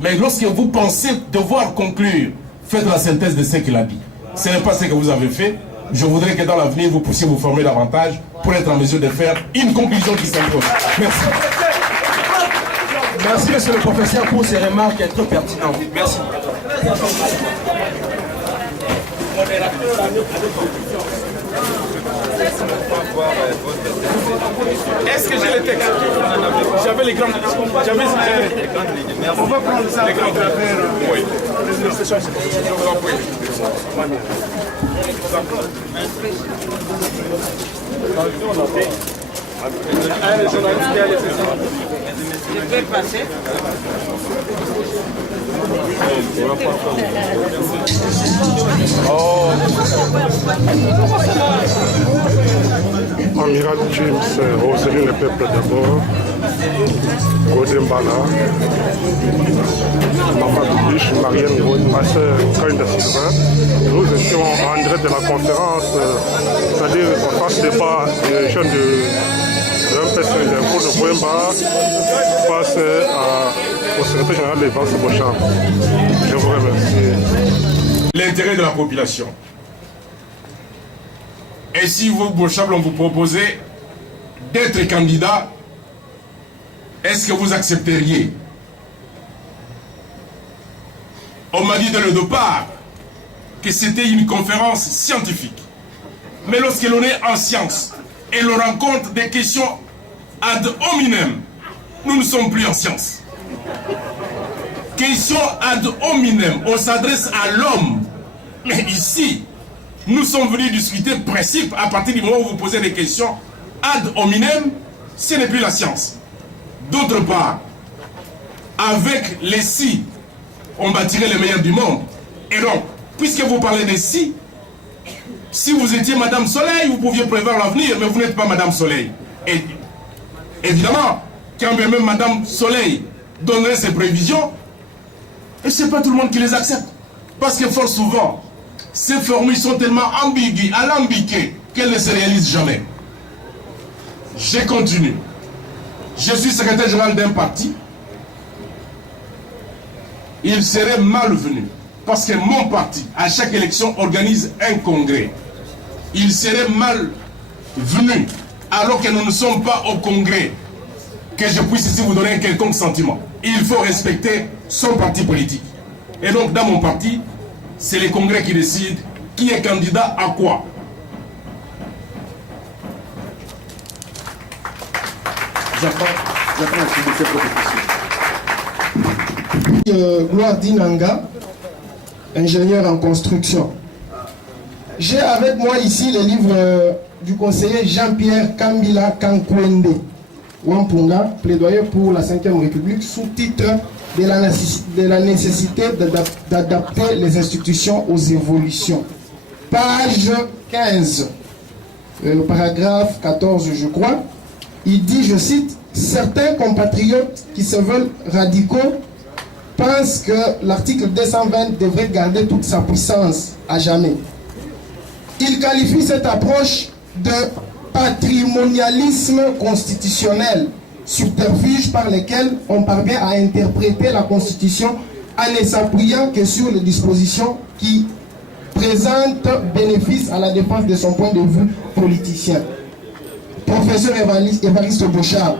Mais lorsque vous pensez devoir conclure, faites la synthèse de ce qu'il a dit. Ce n'est pas ce que vous avez fait. Je voudrais que dans l'avenir, vous puissiez vous former davantage pour être en mesure de faire une conclusion qui s'impose. Merci. Merci, monsieur le professeur, pour ces remarques très pertinentes. Merci. Est-ce que j'ai les textes? J'avais les grandes lignes. On va prendre ça. Les grandes lignes. Oui. Je vous en prie. Je peux passer. Amiral James, Roseline le peuple d'abord, Godembala, Maman Biche, Marianne Gaude, ma soeur Kainda Sylvain. Nous étions en direct de la conférence, c'est-à-dire en face débat des jeunes de MPC d'impôt de Bouemba face au secrétaire général de Vance Beauchamp. Je vous remercie. L'intérêt de la population. Et si vous, Beauchamp, on vous proposait d'être candidat, est-ce que vous accepteriez? On m'a dit dès le départ que c'était une conférence scientifique. Mais lorsque l'on est en science et l'on rencontre des questions ad hominem, nous ne sommes plus en science. Question ad hominem, on s'adresse à l'homme. Mais ici, nous sommes venus discuter principe à partir du moment où vous posez des questions ad hominem, ce n'est plus la science. D'autre part, avec les si, on bâtirait les meilleurs du monde. Et donc, puisque vous parlez des si vous étiez Madame Soleil, vous pouviez prévoir l'avenir, mais vous n'êtes pas Madame Soleil. Et évidemment, quand même Madame Soleil donnerait ses prévisions, et ce n'est pas tout le monde qui les accepte. Parce que fort souvent, ces formules sont tellement ambiguës, alambiquées, qu'elles ne se réalisent jamais. Je continue. Je suis secrétaire général d'un parti. Il serait malvenu, parce que mon parti, à chaque élection, organise un congrès. Il serait malvenu, alors que nous ne sommes pas au congrès, que je puisse ici vous donner un quelconque sentiment. Il faut respecter son parti politique. Et donc, dans mon parti, c'est les congrès qui décident qui est candidat à quoi. J'apprends à suivre cette proposition. Gloire Dinanga, ingénieur en construction. J'ai avec moi ici les livres du conseiller Jean-Pierre Kambila Kankwende, Wampunga, plaidoyer pour la 5e République, sous-titre de la nécessité d'adapter les institutions aux évolutions. Page 15, le paragraphe 14, je crois, il dit, je cite, « Certains compatriotes qui se veulent radicaux pensent que l'article 220 devrait garder toute sa puissance à jamais. Il qualifie cette approche de patrimonialisme constitutionnel, subterfuge par lequel on parvient à interpréter la Constitution en ne s'appuyant que sur les dispositions qui présentent bénéfice à la défense de son point de vue politicien. Professeur Évariste Bouchard,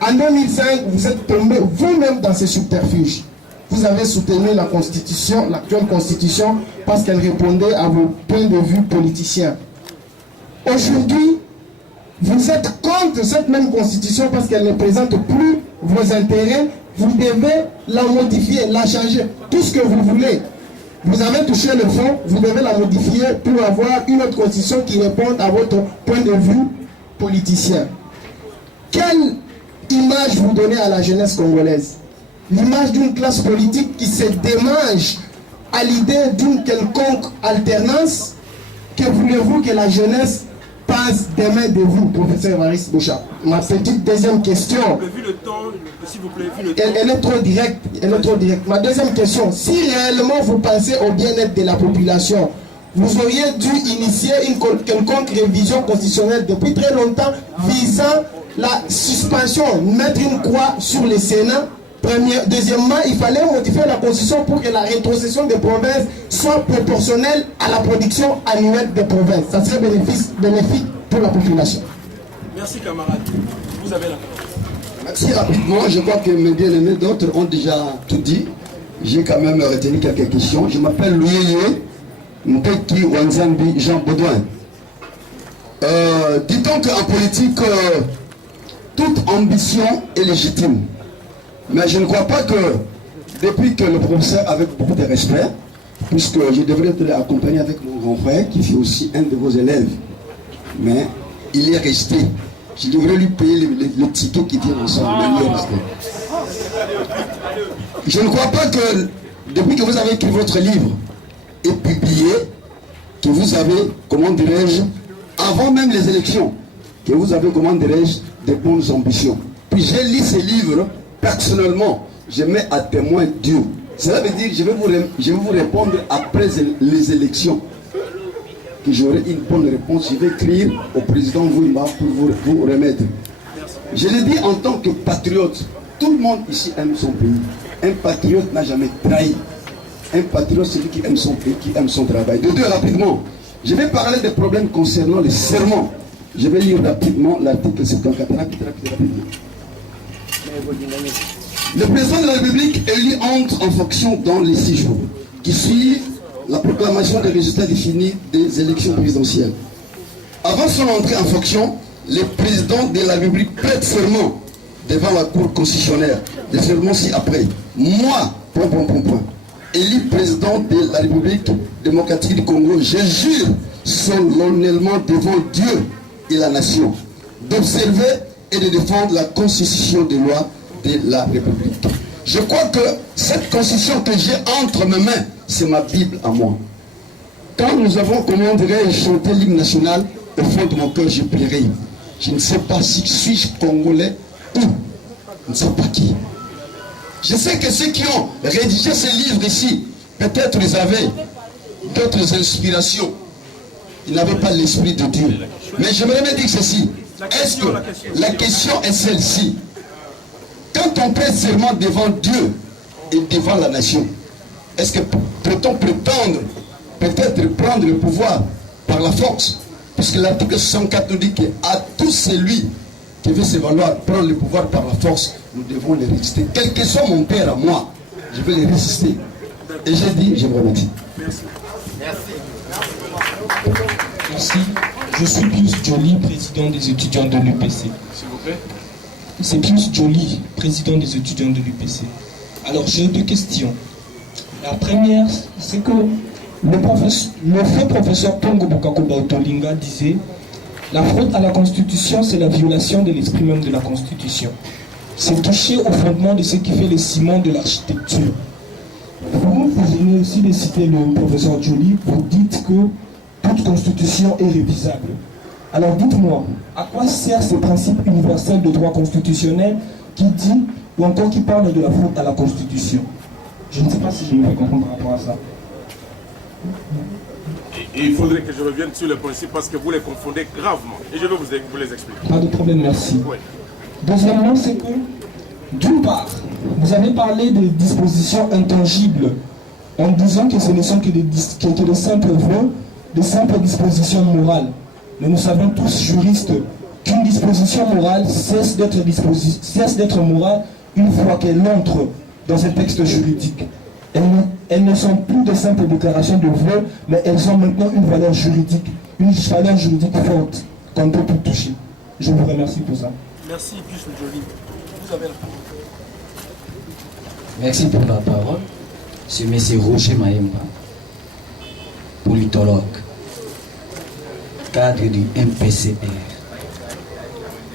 en 2005, vous êtes tombé vous-même dans ces subterfuges. Vous avez soutenu la Constitution, l'actuelle Constitution, parce qu'elle répondait à vos points de vue politiciens. Aujourd'hui, vous êtes contre cette même Constitution parce qu'elle ne présente plus vos intérêts. Vous devez la modifier, la changer, tout ce que vous voulez. Vous avez touché le fond, vous devez la modifier pour avoir une autre Constitution qui réponde à votre point de vue politicien. Quelle image vous donnez à la jeunesse congolaise? L'image d'une classe politique qui se démange à l'idée d'une quelconque alternance. Que voulez-vous que la jeunesse passe demain de vous, professeur Évariste Bouchard? Ma petite deuxième question. Vu le temps, s'il vous plaît, vu le temps. Elle est trop directe. Elle est trop directe. Ma deuxième question. Si réellement vous pensez au bien-être de la population, vous auriez dû initier une quelconque révision constitutionnelle depuis très longtemps visant la suspension, mettre une croix sur le Sénat. Deuxièmement, il fallait modifier la Constitution pour que la rétrocession des provinces soit proportionnelle à la production annuelle des provinces. Ça serait bénéfique pour la population. Merci camarade. Vous avez la parole. Merci rapidement. Je crois que mes bien-aimés d'autres ont déjà tout dit. J'ai quand même retenu quelques questions. Je m'appelle Louis Mpeki Wanzambi Jean Baudouin. Dit-on qu'en politique, toute ambition est légitime. Mais je ne crois pas que, depuis que le professeur, avec beaucoup de respect, puisque je devrais te l'accompagner avec mon grand frère, qui fait aussi un de vos élèves, mais il est resté. Je devrais lui payer le ticket qui vient ensemble, mais il est resté. Je ne crois pas que, depuis que vous avez écrit votre livre et publié, que vous avez, comment dirais-je, avant même les élections, que vous avez, comment dirais-je, des bonnes ambitions. Puis j'ai lu ces livres. Personnellement, je mets à témoin Dieu. Cela veut dire que je vais vous répondre après les élections. Que j'aurai une bonne réponse. Je vais écrire au président Wimba pour vous remettre. Je l'ai dit en tant que patriote. Tout le monde ici aime son pays. Un patriote n'a jamais trahi. Un patriote, c'est lui qui aime son pays, qui aime son travail. De deux, rapidement. Je vais parler des problèmes concernant les serments. Je vais lire rapidement l'article 74. Rapidement. Le président de la République élu entre en fonction dans les 6 jours qui suivent la proclamation des résultats définis des élections présidentielles. Avant son entrée en fonction, le président de la République prête serment devant la Cour constitutionnelle. Le serment ci-après. Moi, élu président de la République démocratique du Congo, je jure solennellement devant Dieu et la nation d'observer et de défendre la constitution des lois de la République. Je crois que cette constitution que j'ai entre mes mains, c'est ma Bible à moi. Quand nous avons, comment dirais-je, chanté l'hymne national, au fond de mon cœur, j'ai pleuré. Je ne sais pas si suis-je congolais ou je ne sais pas qui. Je sais que ceux qui ont rédigé ces livres ici, peut-être ils avaient d'autres inspirations. Ils n'avaient pas l'esprit de Dieu. Mais j'aimerais me dire ceci. Est-ce que la question est celle-ci? Quand on prête serment devant Dieu et devant la nation, est-ce que peut-on prétendre peut-être prendre le pouvoir par la force? Puisque l'article 64 nous dit qu'à tout celui qui veut se valoir prendre le pouvoir par la force, nous devons les résister. Quel que soit mon père à moi, je vais les résister. Et j'ai dit, je vous remercie. Merci. Je suis Pius Joly, président des étudiants de l'UPC. S'il vous plaît. C'est Pius Joly, président des étudiants de l'UPC. Alors j'ai 2 questions. La première, c'est que le fait professeur Pongo Bukakoba Otolinga disait la fraude à la Constitution, c'est la violation de l'esprit même de la Constitution. C'est toucher au fondement de ce qui fait le ciment de l'architecture. Vous venez aussi de citer le professeur Joly, vous dites que toute constitution est révisable. Alors dites-moi, à quoi sert ce principe universel de droit constitutionnel qui dit, ou encore qui parle de la faute à la Constitution? Je ne sais pas si je me fais comprendre par rapport à ça. Et il faudrait que je revienne sur le principe parce que vous les confondez gravement. Et je vais vous les expliquer. Pas de problème, merci. Oui. Deuxièmement, c'est que, d'une part, vous avez parlé des dispositions intangibles en disant que ce ne sont que de simples vœux, de simples dispositions morales. Mais nous savons tous, juristes, qu'une disposition morale cesse d'être morale une fois qu'elle entre dans un texte juridique. Elles ne sont plus de simples déclarations de vœux, mais elles ont maintenant une valeur juridique forte qu'on ne peut plus toucher. Je vous remercie pour ça. Merci, Pius Joly. Vous avez la parole. Merci pour la parole. C'est M. Roger Maemba, politologue, cadre du MPCR.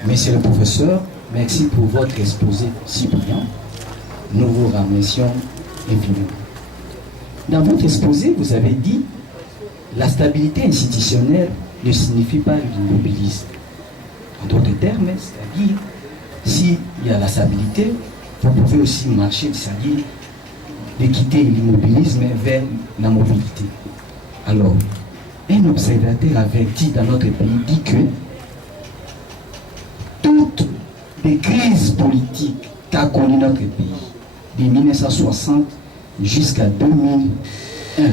Monsieur le professeur, merci pour votre exposé si brillant. Nous vous remercions infiniment. Dans votre exposé, vous avez dit la stabilité institutionnelle ne signifie pas l'immobilisme. En d'autres termes, c'est-à-dire, s'il y a la stabilité, vous pouvez aussi marcher, c'est-à-dire de quitter l'immobilisme vers la mobilité. Alors, un observateur averti dans notre pays dit que toutes les crises politiques qu'a connues notre pays, de 1960 jusqu'à 2001,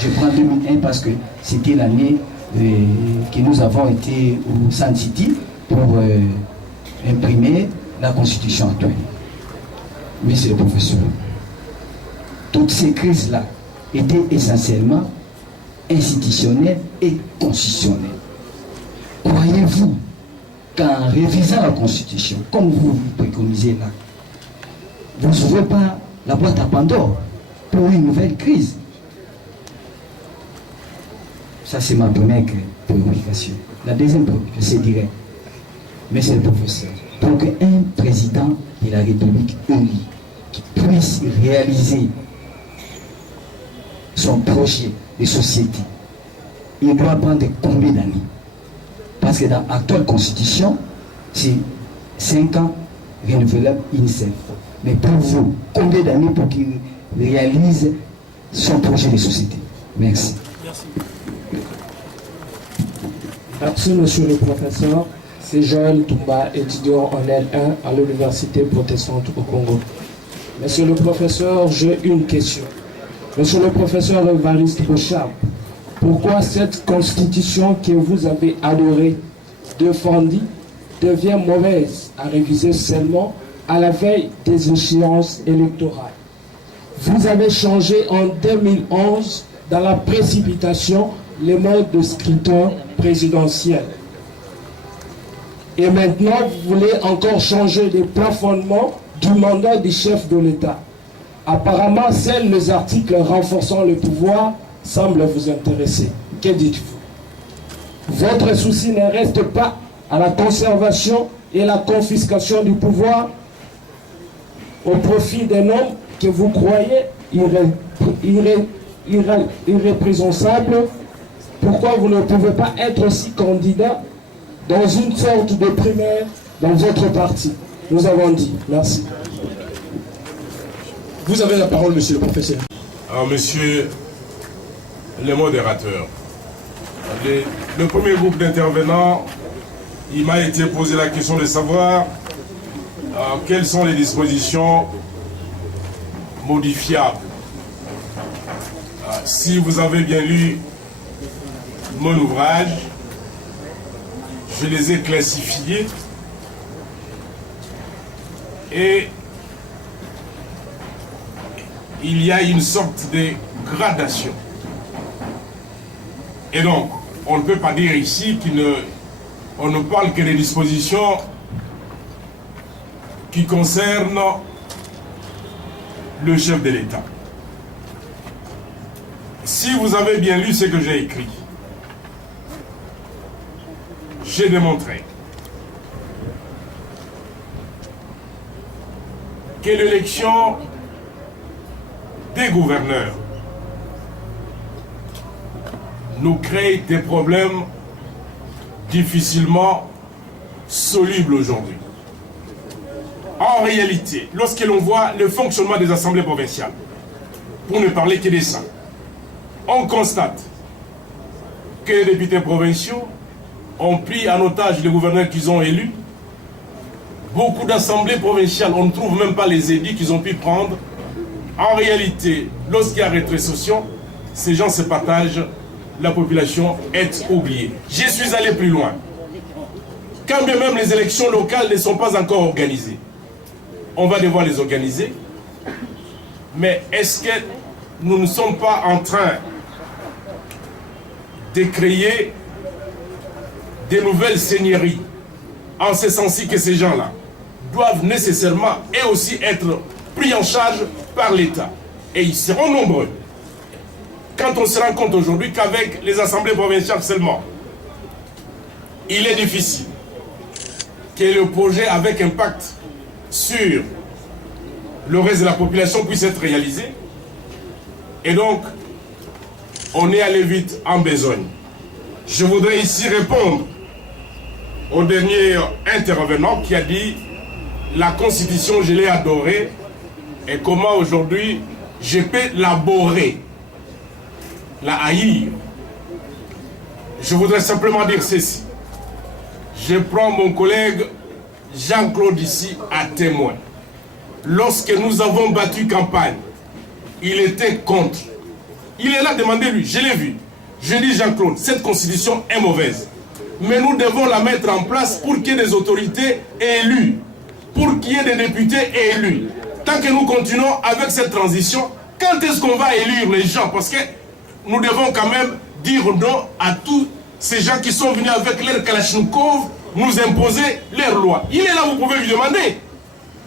je prends 2001 parce que c'était l'année que nous avons été au Sun City pour imprimer la constitution actuelle. Monsieur le professeur, toutes ces crises-là étaient essentiellement institutionnelles et constitutionnelles. Croyez-vous qu'en révisant la constitution, comme vous préconisez là, vous n'ouvrez pas la boîte à Pandore pour une nouvelle crise? Ça, c'est ma première préoccupation. La deuxième préoccupation, c'est direct. Monsieur le professeur, pour qu'un président de la République élu qui puisse réaliser son projet de société, il doit prendre combien d'années? Parce que dans l'actuelle constitution, c'est 5 ans renouvelables INSEF. Mais pour vous, combien d'années pour qu'il réalise son projet de société? Merci. Merci, monsieur le professeur. C'est Joël Toumba, étudiant en L1 à l'Université protestante au Congo. Monsieur le professeur, j'ai une question. Monsieur le professeur Évariste Bouchard, pourquoi cette constitution que vous avez adorée, défendue, devient mauvaise à réviser seulement à la veille des échéances électorales? Vous avez changé en 2011, dans la précipitation, les modes de scrutin présidentiel. Et maintenant, vous voulez encore changer le plafonnement du mandat du chef de l'État. Apparemment, seuls les articles renforçant le pouvoir semblent vous intéresser. Que dites-vous? Votre souci ne reste pas à la conservation et la confiscation du pouvoir au profit d'un homme que vous croyez irréprésentable. Pourquoi vous ne pouvez pas être aussi candidat dans une sorte de primaire dans votre parti? Nous avons dit. Merci. Vous avez la parole, monsieur le professeur. Alors, monsieur le modérateur, le premier groupe d'intervenants, il m'a été posé la question de savoir quelles sont les dispositions modifiables. Si vous avez bien lu mon ouvrage, je les ai classifiées et il y a une sorte de gradation. Et donc, on ne peut pas dire ici qu'on ne parle que des dispositions qui concernent le chef de l'État. Si vous avez bien lu ce que j'ai écrit, j'ai démontré que l'élection des gouverneurs nous crée des problèmes difficilement solubles aujourd'hui. En réalité, lorsque l'on voit le fonctionnement des assemblées provinciales, pour ne parler que de ça, on constate que les députés provinciaux ont pris en otage les gouverneurs qu'ils ont élus. Beaucoup d'assemblées provinciales, on ne trouve même pas les édits qu'ils ont pu prendre. En réalité, lorsqu'il y a rétrocession, ces gens se partagent, la population est oubliée. Je suis allé plus loin. Quand bien même les élections locales ne sont pas encore organisées, on va devoir les organiser. Mais est-ce que nous ne sommes pas en train de créer des nouvelles seigneuries, en ce sens-ci que ces gens-là doivent nécessairement et aussi être pris en charge par l'État. Et ils seront nombreux. Quand on se rend compte aujourd'hui qu'avec les assemblées provinciales seulement, il est difficile que le projet avec impact sur le reste de la population puisse être réalisé. Et donc, on est allé vite en besogne. Je voudrais ici répondre au dernier intervenant qui a dit « La Constitution, je l'ai adorée et comment aujourd'hui je peux l'aborer, la haïr ». Je voudrais simplement dire ceci. Je prends mon collègue Jean-Claude ici à témoin. Lorsque nous avons battu campagne, il était contre. Il est là, demandez-lui, je l'ai vu. Je dis Jean-Claude, cette constitution est mauvaise. Mais nous devons la mettre en place pour qu'il y ait des autorités élues. Pour qu'il y ait des députés élus. Tant que nous continuons avec cette transition, quand est-ce qu'on va élire les gens? Parce que nous devons quand même dire non à tous ces gens qui sont venus avec leur Kalachnikov nous imposer leurs lois. Il est là, vous pouvez lui demander.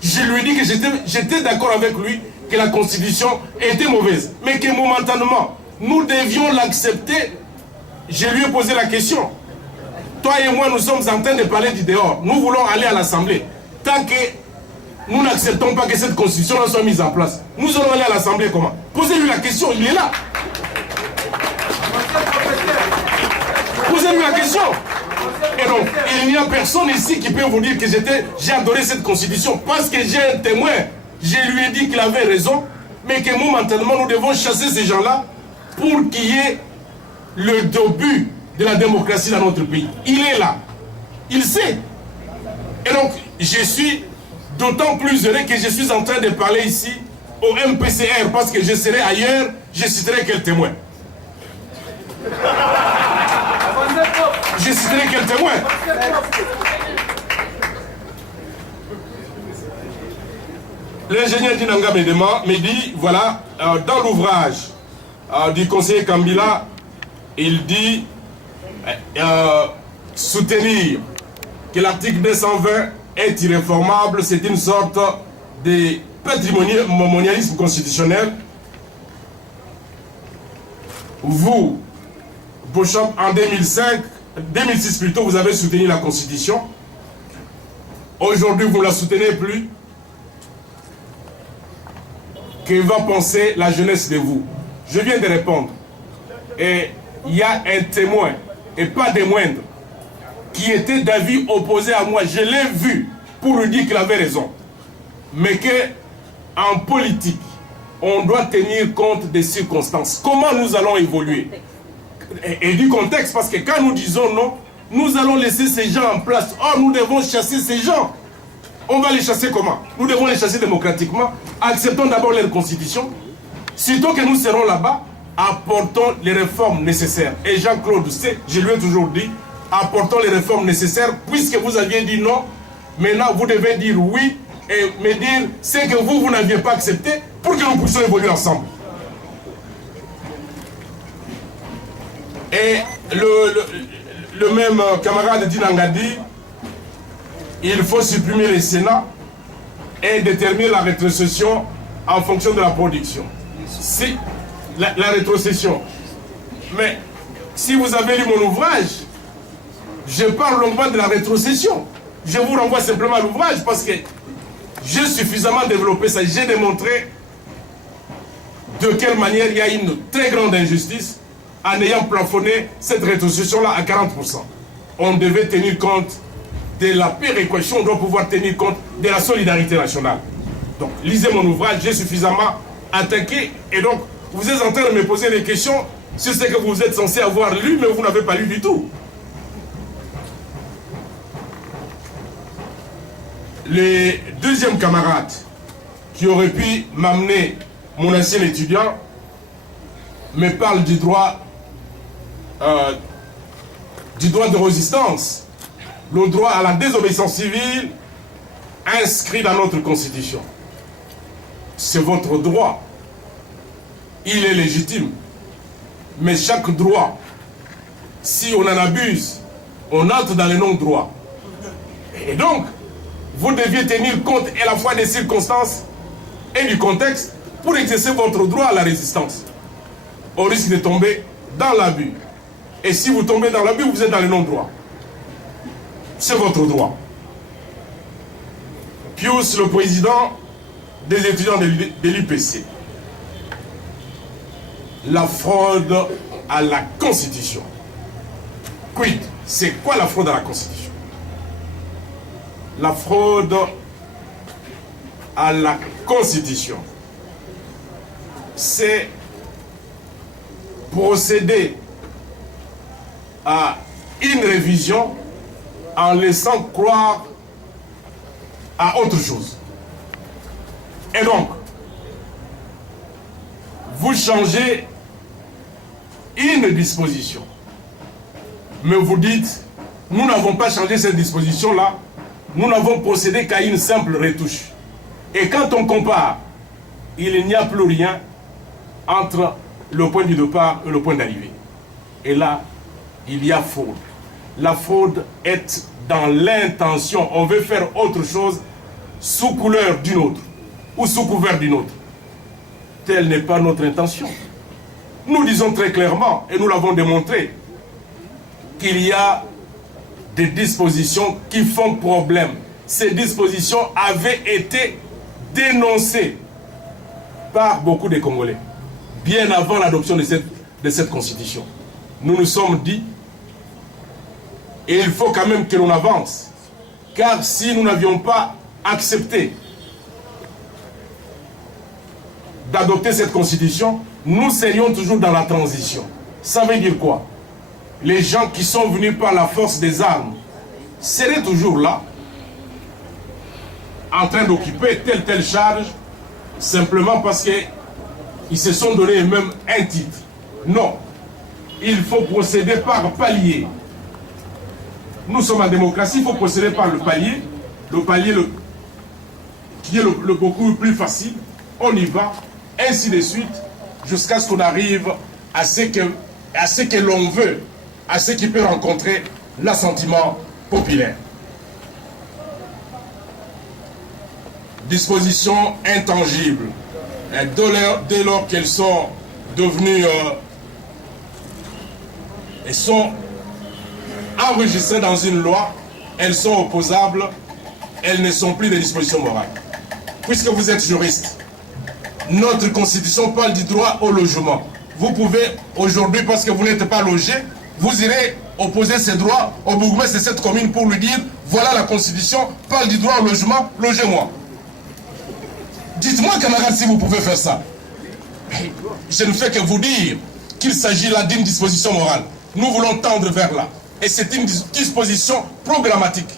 Je lui ai dit que j'étais d'accord avec lui que la constitution était mauvaise, mais que momentanément, nous devions l'accepter. Je lui ai posé la question. Toi et moi, nous sommes en train de parler du dehors. Nous voulons aller à l'Assemblée. Tant que nous n'acceptons pas que cette constitution soit mise en place, nous allons aller à l'Assemblée comment? Posez-lui la question, il est là. Posez-lui la question. Et donc, il n'y a personne ici qui peut vous dire que j'ai adoré cette constitution parce que j'ai un témoin. Je lui ai dit qu'il avait raison, mais que momentanément, nous devons chasser ces gens-là pour qu'il y ait le début de la démocratie dans notre pays. Il est là. Il sait. Et donc, je suis d'autant plus heureux que je suis en train de parler ici au MPCR parce que je serai ailleurs, je citerai quel témoin. Je citerai quel témoin. L'ingénieur Dinanga me dit, voilà, dans l'ouvrage du conseiller Kambila, il dit soutenir que l'article 220 est irréformable, c'est une sorte de patrimonialisme constitutionnel. Vous, Beauchamp, en 2006 plutôt, vous avez soutenu la Constitution. Aujourd'hui, vous ne la soutenez plus. Que va penser la jeunesse de vous? Je viens de répondre. Et il y a un témoin, et pas des moindres, qui était d'avis opposé à moi. Je l'ai vu pour lui dire qu'il avait raison. Mais qu'en politique, on doit tenir compte des circonstances. Comment nous allons évoluer? Et du contexte, parce que quand nous disons non, nous allons laisser ces gens en place. Or, nous devons chasser ces gens. On va les chasser comment? Nous devons les chasser démocratiquement. Acceptons d'abord leur constitution. Sitôt que nous serons là-bas, apportons les réformes nécessaires. Et Jean-Claude sait, je lui ai toujours dit, apportons les réformes nécessaires, puisque vous aviez dit non. Maintenant, vous devez dire oui et me dire ce que vous n'aviez pas accepté pour que nous puissions évoluer ensemble. Et le même camarade Dinanga dit, il faut supprimer les Sénats et déterminer la rétrocession en fonction de la production. Si la rétrocession. Mais si vous avez lu mon ouvrage, je parle longuement de la rétrocession. Je vous renvoie simplement à l'ouvrage parce que j'ai suffisamment développé ça. J'ai démontré de quelle manière il y a une très grande injustice en ayant plafonné cette rétrocession-là à 40%. On devait tenir compte de la péréquation, on doit pouvoir tenir compte de la solidarité nationale. Donc, lisez mon ouvrage, j'ai suffisamment attaqué. Et donc, vous êtes en train de me poser des questions sur ce que vous êtes censé avoir lu, mais vous n'avez pas lu du tout. Les deuxièmes camarades qui auraient pu m'amener, mon ancien étudiant, me parlent du droit de résistance, le droit à la désobéissance civile inscrit dans notre constitution. C'est votre droit. Il est légitime. Mais chaque droit, si on en abuse, on entre dans les non-droits. Et donc, vous deviez tenir compte à la fois des circonstances et du contexte pour exercer votre droit à la résistance. Au risque de tomber dans l'abus. Et si vous tombez dans l'abus, vous êtes dans le non-droit. C'est votre droit. Pius, le président des étudiants de l'UPC. La fraude à la Constitution. Quid? C'est quoi la fraude à la Constitution? La fraude à la Constitution, c'est procéder à une révision en laissant croire à autre chose. Et donc, vous changez une disposition, mais vous dites, nous n'avons pas changé cette disposition-là, nous n'avons procédé qu'à une simple retouche. Et quand on compare, il n'y a plus rien entre le point du départ et le point d'arrivée. Et là, il y a fraude. La fraude est dans l'intention. On veut faire autre chose sous couleur d'une autre ou sous couvert d'une autre. Telle n'est pas notre intention. Nous disons très clairement, et nous l'avons démontré, qu'il y a des dispositions qui font problème. Ces dispositions avaient été dénoncées par beaucoup de Congolais, bien avant l'adoption de cette constitution. Nous nous sommes dit, et il faut quand même que l'on avance, car si nous n'avions pas accepté d'adopter cette constitution, nous serions toujours dans la transition. Ça veut dire quoi? Les gens qui sont venus par la force des armes seraient toujours là, en train d'occuper telle charge, simplement parce qu'ils se sont donné même un titre. Non, il faut procéder par palier. Nous sommes en démocratie, il faut procéder par le palier qui est le beaucoup plus facile. On y va, ainsi de suite, jusqu'à ce qu'on arrive à ce que l'on veut, à ce qui peut rencontrer l'assentiment populaire. Dispositions intangibles. Dès lors qu'elles sont devenues elles sont enregistrées dans une loi, elles sont opposables, elles ne sont plus des dispositions morales. Puisque vous êtes juriste, notre constitution parle du droit au logement. Vous pouvez aujourd'hui, parce que vous n'êtes pas logé, vous irez opposer ces droits au bourgmestre de cette commune pour lui dire, voilà la constitution, parle du droit au logement, logez-moi. Dites-moi, camarades, si vous pouvez faire ça. Je ne fais que vous dire qu'il s'agit là d'une disposition morale. Nous voulons tendre vers là. Et c'est une disposition programmatique.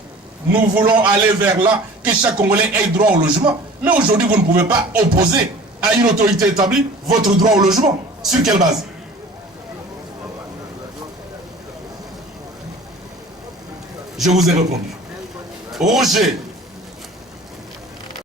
Nous voulons aller vers là, que chaque Congolais ait droit au logement. Mais aujourd'hui, vous ne pouvez pas opposer à une autorité établie votre droit au logement. Sur quelle base? Je vous ai répondu. Roger